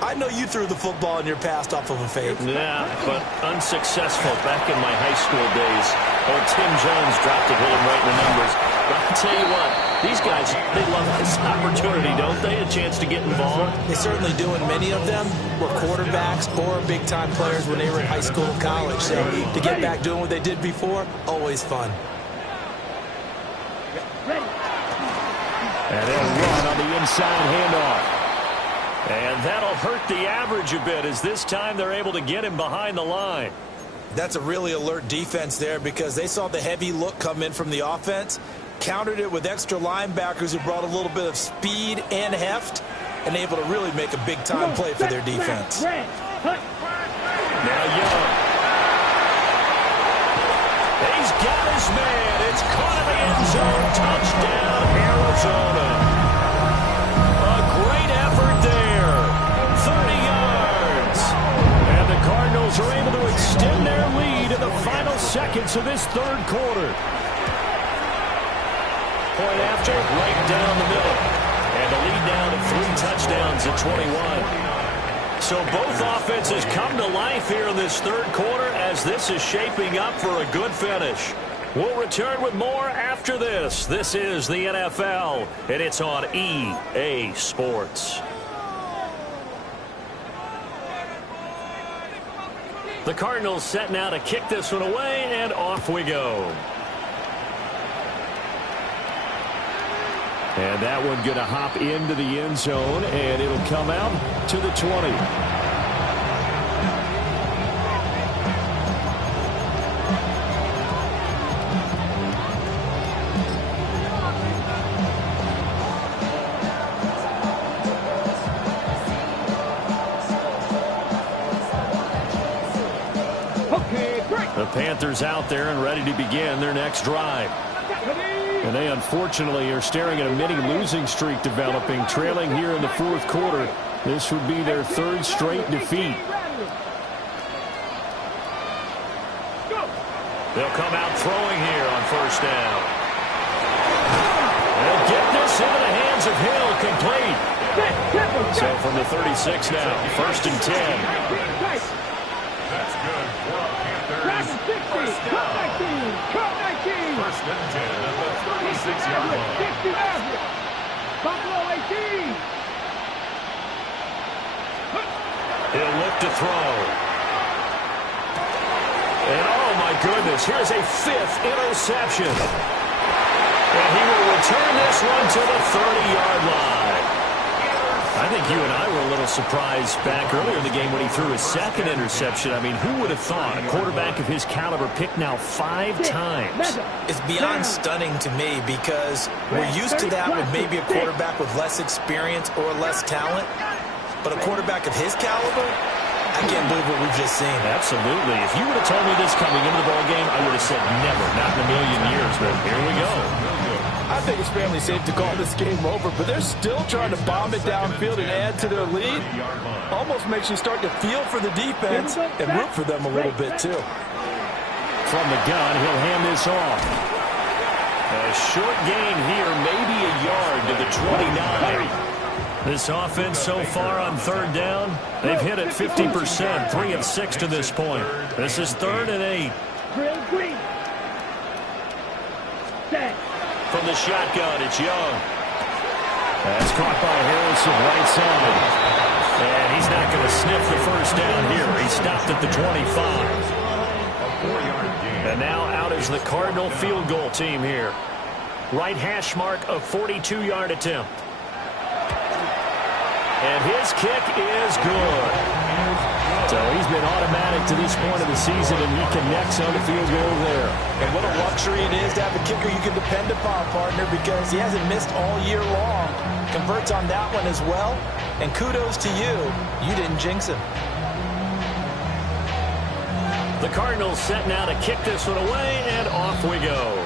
I know you threw the football in your past off of a fake. Yeah, but unsuccessful back in my high school days. Old Tim Jones dropped it, hit him right in the numbers. But I'll tell you what, these guys, they love this opportunity, don't they? A chance to get involved. They certainly do, and many of them were quarterbacks or big-time players when they were in high school and college. So to get back doing what they did before, always fun. And they'll run on the inside handoff. And that'll hurt the average a bit as this time they're able to get him behind the line. That's a really alert defense there because they saw the heavy look come in from the offense, countered it with extra linebackers who brought a little bit of speed and heft, and able to really make a big-time play for their defense. Now Young. He's got his man. It's caught in the end zone. Touchdown, Arizona. A great effort there. 30 yards. And the Cardinals are able to extend their lead in the final seconds of this third quarter. Point after, right down the middle. And the lead down to 3 touchdowns at 21. So both offenses come to life here in this third quarter as this is shaping up for a good finish. We'll return with more after this. This is the NFL, and it's on EA Sports. The Cardinals set now to kick this one away, and off we go. And that one going to hop into the end zone, and it'll come out to the 20. The Panthers out there and ready to begin their next drive. And they unfortunately are staring at a mini losing streak developing, trailing here in the fourth quarter. This would be their third straight defeat. They'll come out throwing here on first down. They'll get this into the hands of Hill, complete. So from the 36 now, first and 10. That's good for the Panthers. First down. First and 10 at the 36-yard line. Buffalo 18. He'll look to throw. And oh my goodness, here's a 5th interception. And he will return this one to the 30-yard line. I think you and I were a little surprised back earlier in the game when he threw his 2nd interception. I mean, who would have thought a quarterback of his caliber picked now 5 times? It's beyond stunning to me because we're used to that with maybe a quarterback with less experience or less talent. But a quarterback of his caliber, I can't believe what we've just seen. Absolutely. If you would have told me this coming into the ballgame, I would have said never, not in a million years. But here we go. I think it's fairly safe to call this game over, but they're still trying to bomb it downfield and add to their lead. Almost makes you start to feel for the defense and root for them a little bit, too. From the gun, he'll hand this off. A short gain here, maybe a yard to the 29. This offense so far on third down, they've hit it 50%, 3 of 6 to this point. This is 3rd and 8. From the shotgun, it's Young. That's caught by Harrison right side. And he's not going to sniff the first down here. He stopped at the 25. And now out is the Cardinal field goal team here. Right hash mark, a 42-yard attempt. And his kick is good. So he's been automatic to this point of the season, and he connects on the field goal there. And what a luxury it is to have a kicker you can depend upon, partner, because he hasn't missed all year long. Converts on that one as well. And kudos to you. You didn't jinx him. The Cardinals set now to kick this one away, and off we go.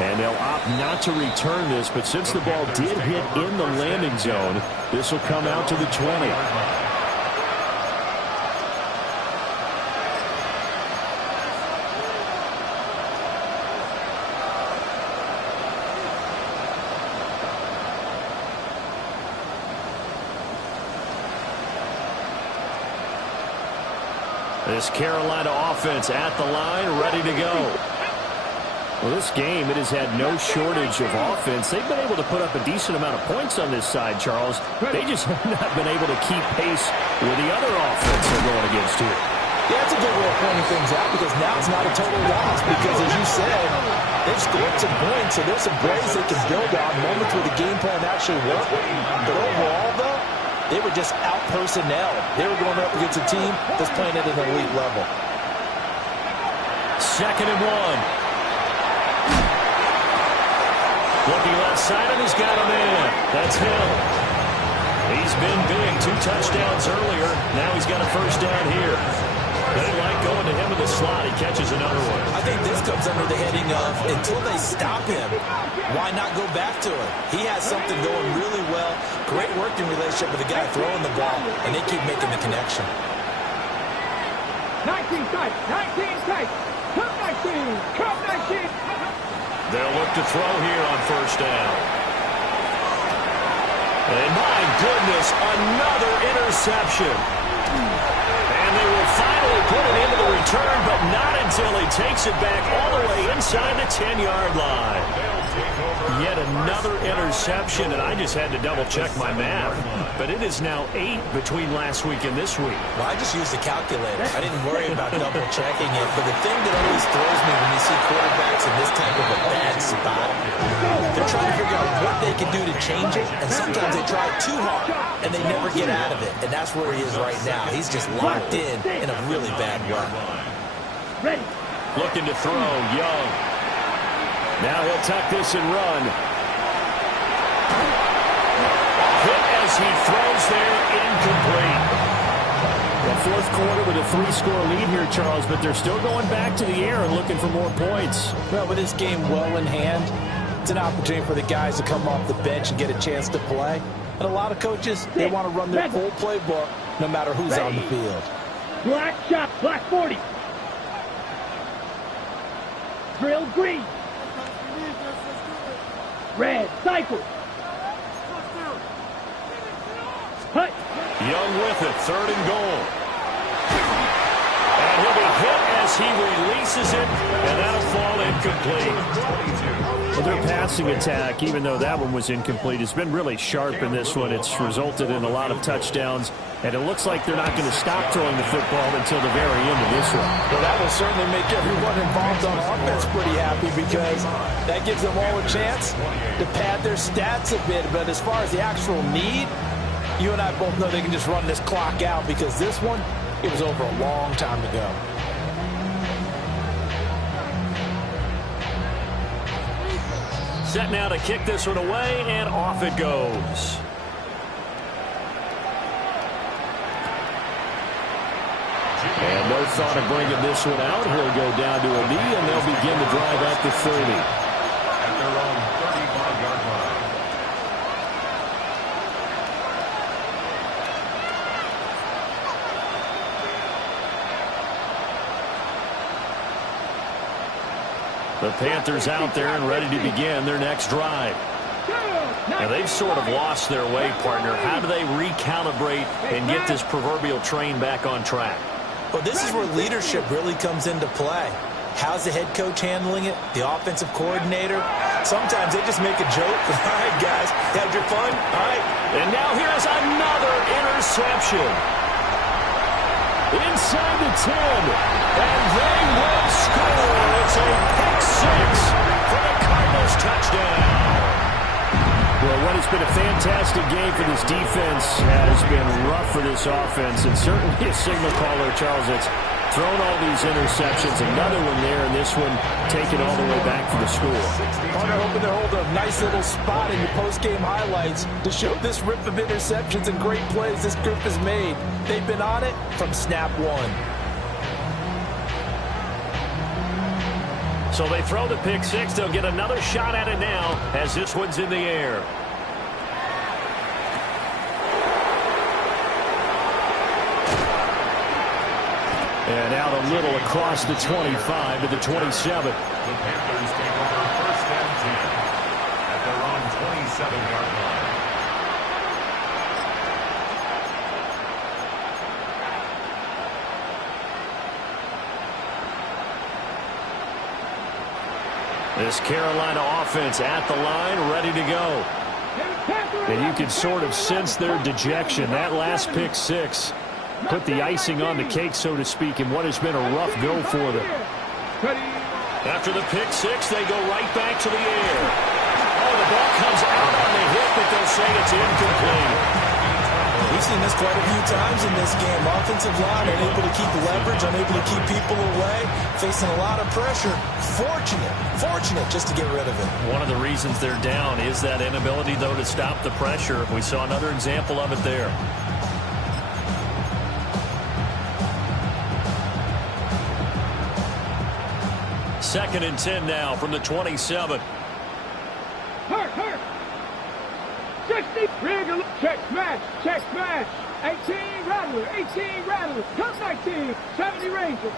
And they'll opt not to return this, but since the ball did hit in the landing zone, this will come out to the 20. This Carolina offense at the line, ready to go. Well, this game, it has had no shortage of offense. They've been able to put up a decent amount of points on this side, Charles. They just have not been able to keep pace with the other offense they're going against here. Yeah, that's a good way of pointing things out because now it's not a total loss because, as you said, they've scored some points, so there's some plays they can build on, moments where the game plan actually worked. But overall, though, they were just out-personnel. They were going up against a team that's playing at an elite level. 2nd and 1. Looking left side, and he's got a man. That's Hill. He's been big. 2 touchdowns earlier. Now he's got a first down here. They like going to him in the slot. He catches another one. I think this comes under the heading of, until they stop him, why not go back to him? He has something going really well. Great working relationship with the guy throwing the ball, and they keep making the connection. 19 tight, 19 tight. Come 19, come 19. They'll look to throw here on first down. And my goodness, another interception. And they will finally put it into the return, but not until he takes it back all the way inside the 10-yard line. Yet another interception, and I just had to double-check my math. But it is now 8 between last week and this week. Well, I just used the calculator. I didn't worry about double-checking it. But the thing that always throws me when you see quarterbacks in this type of a bad spot, they're trying to figure out what they can do to change it, and sometimes they try too hard, and they never get out of it. And that's where he is right now. He's just locked in a really bad way. Ready. Looking to throw, Young. Now he'll tuck this and run. Hit as he throws there, incomplete. The 4th quarter with a 3-score lead here, Charles, but they're still going back to the air and looking for more points. Well, with this game well in hand, it's an opportunity for the guys to come off the bench and get a chance to play. And a lot of coaches, they want to run their full playbook no matter who's on the field. Black shot, black 40. Drill green. Red, cycle. Hut. Young with it, 3rd and goal. And he'll be hit as he releases it, and that'll fall incomplete. Well, their passing attack, even though that one was incomplete, has been really sharp in this one. It's resulted in a lot of touchdowns, and it looks like they're not going to stop throwing the football until the very end of this one. Well, that will certainly make everyone involved on offense pretty happy because that gives them all a chance to pad their stats a bit. But as far as the actual need, you and I both know they can just run this clock out because this one, it was over a long time ago. Set now to kick this one away, and off it goes. And no thought of bringing this one out. He'll go down to a knee, and they'll begin the drive at the 30. At their own 35-yard line. The Panthers out there and ready to begin their next drive. Now, they've sort of lost their way, partner. How do they recalibrate and get this proverbial train back on track? Well, this is where leadership really comes into play. How's the head coach handling it? The offensive coordinator? Sometimes they just make a joke. All right, guys, had your fun? All right. And now here's another interception. Inside the 10, and they will score. It's a pick 6 for the Cardinals touchdown. Well, what has been a fantastic game for this defense has been rough for this offense, and certainly a signal caller, Charles, that's thrown all these interceptions. Another one there, and this one taken all the way back for the score. Partner hoping to hold a nice little spot in your post-game highlights to show this rip of interceptions and great plays this group has made. They've been on it from snap one. So they throw the pick 6. They'll get another shot at it now as this one's in the air. And out a little across the 25 to the 27. The Panthers take over 1st and 10 at their own 27-yard line. This Carolina offense at the line, ready to go. And you can sort of sense their dejection. That last pick six put the icing on the cake, so to speak, in what has been a rough go for them. After the pick six, they go right back to the air. Oh, the ball comes out on the hit, but they'll say it's incomplete. We've seen this quite a few times in this game. Offensive line unable to keep leverage, unable to keep people away, facing a lot of pressure. Fortunate just to get rid of it. One of the reasons they're down is that inability, though, to stop the pressure. We saw another example of it there. Second and 10 now from the 27. Hurt. 60. Riggle. Check smash. 18 Rattler. Come 19. 70 Ranger.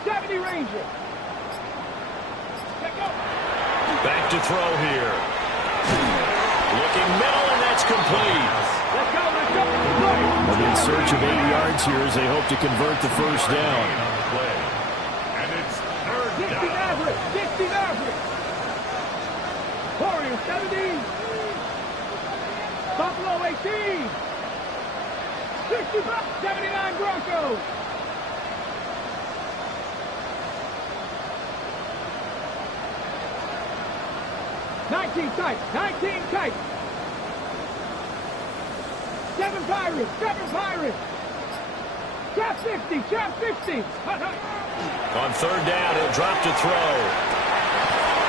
Let go. Back to throw here. Looking middle, and that's complete. Let's go. In search of 8 yards here as they hope to convert the first down. And it's third 60 down. Maverick. Warriors 70. Buffalo 18. 65. 79 Broncos. Nineteen tight. 7 Pirates. Trap 50. On third down, he'll drop to throw.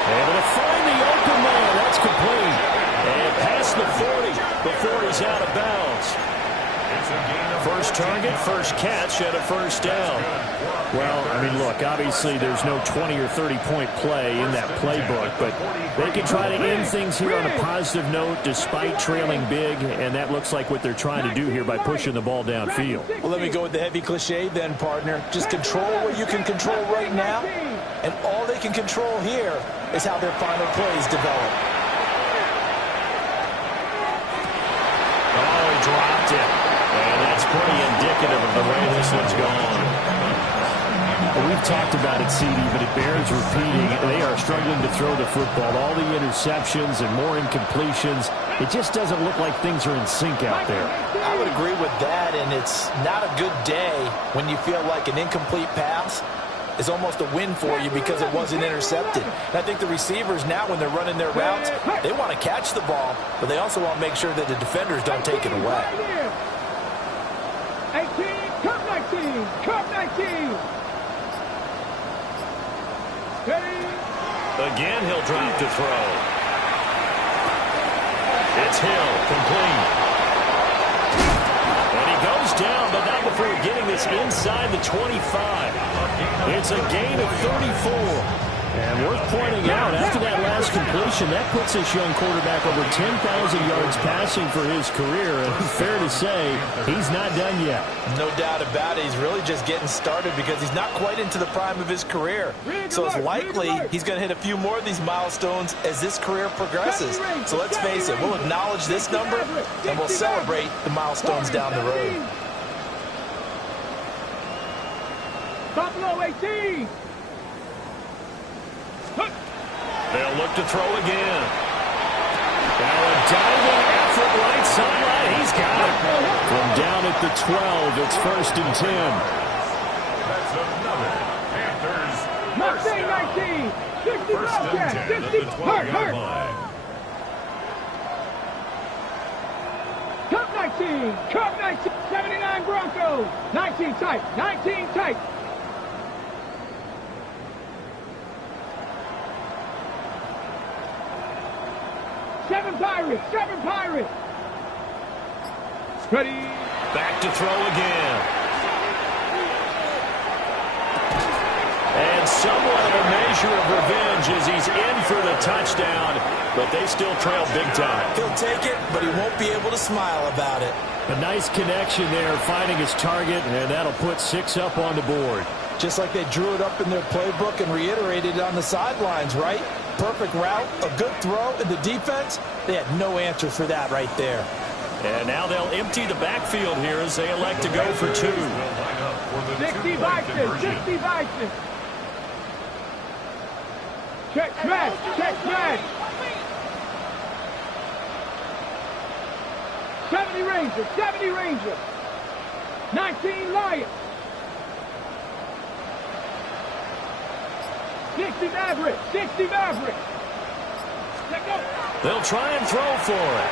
Able to find the open man. That's complete. And past the 40 before he's out of bounds. First target, first catch at a first down. Well, I mean, look, obviously there's no 20 or 30-point play in that playbook, but they can try to end things here on a positive note despite trailing big, and that looks like what they're trying to do here by pushing the ball downfield. Well, let me go with the heavy cliche then, partner. Just control what you can control right now, and all they can control here is how their final plays develop. Oh, he dropped it. And that's pretty indicative of the way this one's gone. Well, we've talked about it, CD, but it bears repeating. They are struggling to throw the football. All the interceptions and more incompletions. It just doesn't look like things are in sync out there. I would agree with that, and it's not a good day when you feel like an incomplete pass is almost a win for you because it wasn't intercepted. And I think the receivers now, when they're running their routes, they want to catch the ball, but they also want to make sure that the defenders don't take it away. 18, Cup 19. Ready? Again, he'll drop to throw. It's Hill, complete. And he goes down, but not before getting this inside the 25. It's a gain of 34. And worth pointing out, after that last completion, that puts this young quarterback over 10,000 yards passing for his career. And fair to say, he's not done yet. No doubt about it. He's really just getting started because he's not quite into the prime of his career. So it's likely he's going to hit a few more of these milestones as this career progresses. So let's face it, we'll acknowledge this number and we'll celebrate the milestones down the road. Buffalo 18. They'll look to throw again. Now a diving effort right sideline. He's got it. From down at the 12, it's first and 10. That's another Panthers Mustang 19. 60 Bobcat. 60. Hurt. Cup 19. 79 Broncos. 19 tight. 7 Pirates. Ready. Back to throw again. And somewhat of a measure of revenge as he's in for the touchdown, but they still trail big time. He'll take it, but he won't be able to smile about it. A nice connection there, finding his target, and that'll put 6 up on the board. Just like they drew it up in their playbook and reiterated it on the sidelines, right? Perfect route, a good throw, and the defense, they had no answer for that right there. And now they'll empty the backfield here as they elect to go for 2. 60 Vikings. Check smash. Check smash. 70 Rangers. 70 Rangers. 19 Lions. 60 Mavericks. 60 Mavericks. Let go. They'll try and throw for it.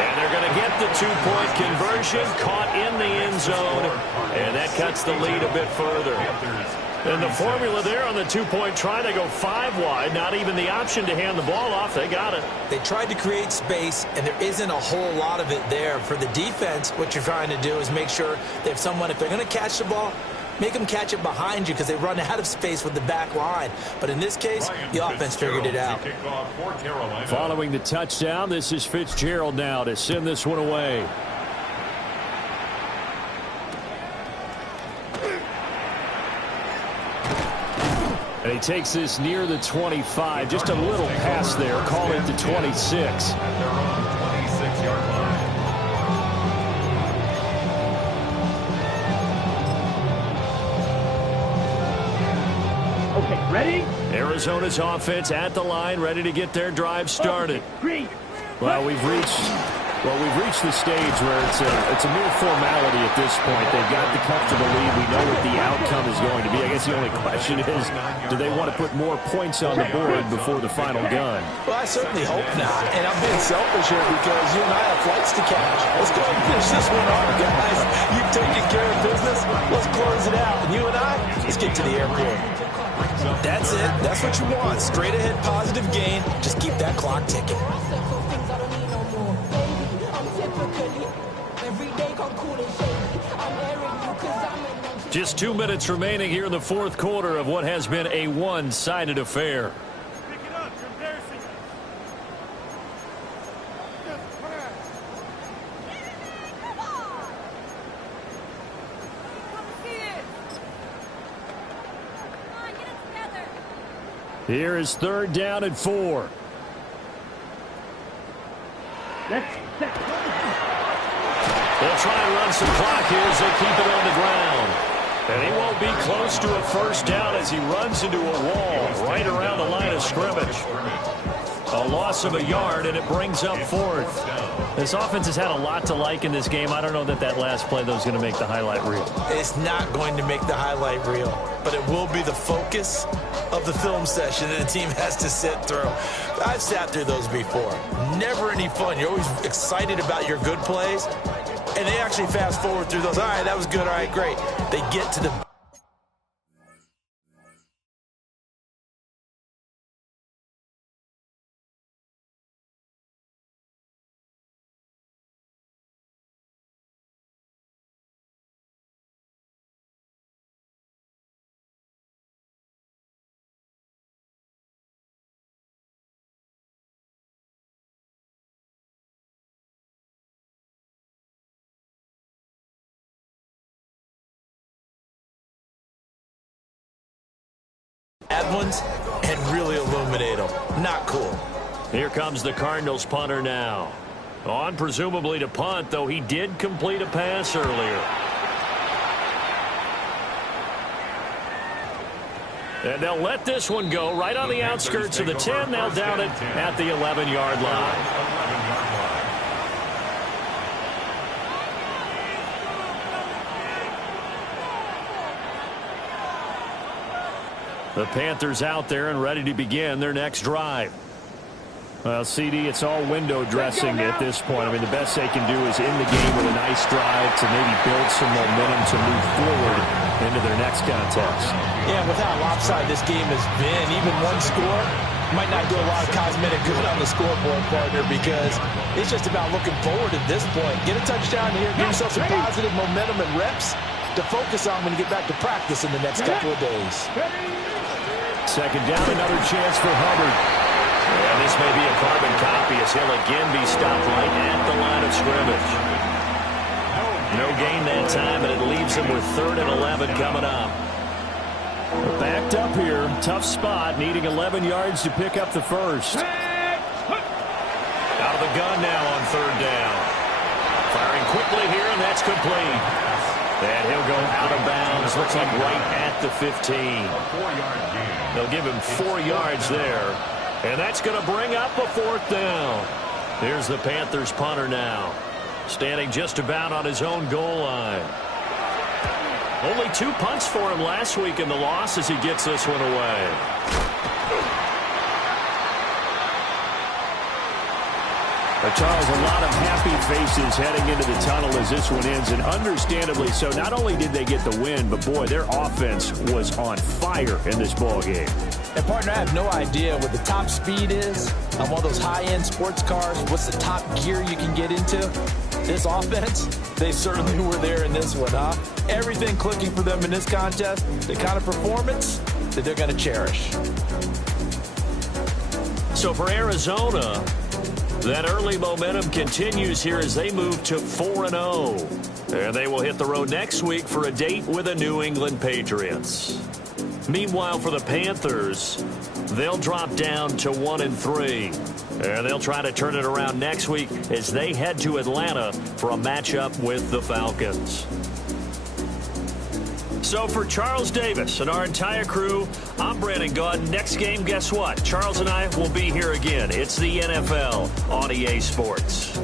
And they're going to get the two-point conversion, caught in the end zone, and that cuts the lead a bit further. And the formula there on the two-point try, they go 5 wide, not even the option to hand the ball off. They got it. They tried to create space, and there isn't a whole lot of it there. For the defense, what you're trying to do is make sure they have someone, if they're going to catch the ball, make them catch it behind you because they run out of space with the back line. But in this case, the offense figured it out. Following the touchdown, this is Fitzgerald now to send this one away. And he takes this near the 25. Just a little pass there. Call it the 26. At their own 26-yard line. Okay, ready? Arizona's offense at the line, ready to get their drive started. Green. Well, we've reached the stage where it's a mere formality at this point. They've got the comfortable lead. We know what the outcome is going to be. I guess the only question is, do they want to put more points on the board before the final gun? Well, I certainly hope not. And I'm being selfish here because you and I have flights to catch. Let's go ahead and finish this one off, guys. You've taken care of business. Let's close it out. And you and I, let's get to the airport. That's it. That's what you want. Straight ahead positive gain. Just keep that clock ticking. Just 2 minutes remaining here in the fourth quarter of what has been a one-sided affair. Pick it up. You're embarrassing. Come on. Come see it. Come on, get it together. Here is 3rd down and 4. Let's set. They'll try and run some clock here as they keep it on the ground. And he won't be close to a 1st down as he runs into a wall right around the line of scrimmage. A loss of a yard, and it brings up 4th. This offense has had a lot to like in this game. I don't know that last play, though, is going to make the highlight reel. It's not going to make the highlight reel, but it will be the focus of the film session that the team has to sit through. I've sat through those before. Never any fun. You're always excited about your good plays, and they actually fast forward through those. All right, that was good. All right, great. They get to the bad ones and really illuminate them. Not cool. Here comes the Cardinals punter now. On presumably to punt, though he did complete a pass earlier. And they'll let this one go right on the outskirts of the 10. They'll down it at the 11-yard line. The Panthers out there and ready to begin their next drive. Well, CD, it's all window dressing at this point. I mean, the best they can do is in the game with a nice drive to maybe build some momentum to move forward into their next contest. Yeah, with how lopsided this game has been, even one score might not do a lot of cosmetic good on the scoreboard, partner, because it's just about looking forward at this point. Get a touchdown here, give yourself some positive momentum and reps to focus on when you get back to practice in the next couple of days. 2nd down, another chance for Hubbard. And this may be a carbon copy as he'll again be stopped right at the line of scrimmage. No gain that time, and it leaves him with 3rd and 11 coming up. Backed up here, tough spot, needing 11 yards to pick up the first. Out of the gun now on 3rd down. Firing quickly here, and that's complete. And he'll go out of bounds, looks like right at the 15. They'll give him 4 yards there. And that's going to bring up a 4th down. Here's the Panthers punter now, standing just about on his own goal line. Only 2 punts for him last week in the loss as he gets this one away. Charles, a lot of happy faces heading into the tunnel as this one ends, and understandably so. Not only did they get the win, but boy, their offense was on fire in this ball game. And partner, I have no idea what the top speed is on one of those high-end sports cars. What's the top gear you can get into? This offense, they certainly were there in this one, huh? Everything clicking for them in this contest, the kind of performance that they're going to cherish. So for Arizona, that early momentum continues here as they move to 4-0. And they will hit the road next week for a date with the New England Patriots. Meanwhile, for the Panthers, they'll drop down to 1-3. And they'll try to turn it around next week as they head to Atlanta for a matchup with the Falcons. So for Charles Davis and our entire crew, I'm Brandon Gaudin. Next game, guess what? Charles and I will be here again. It's the NFL on EA Sports.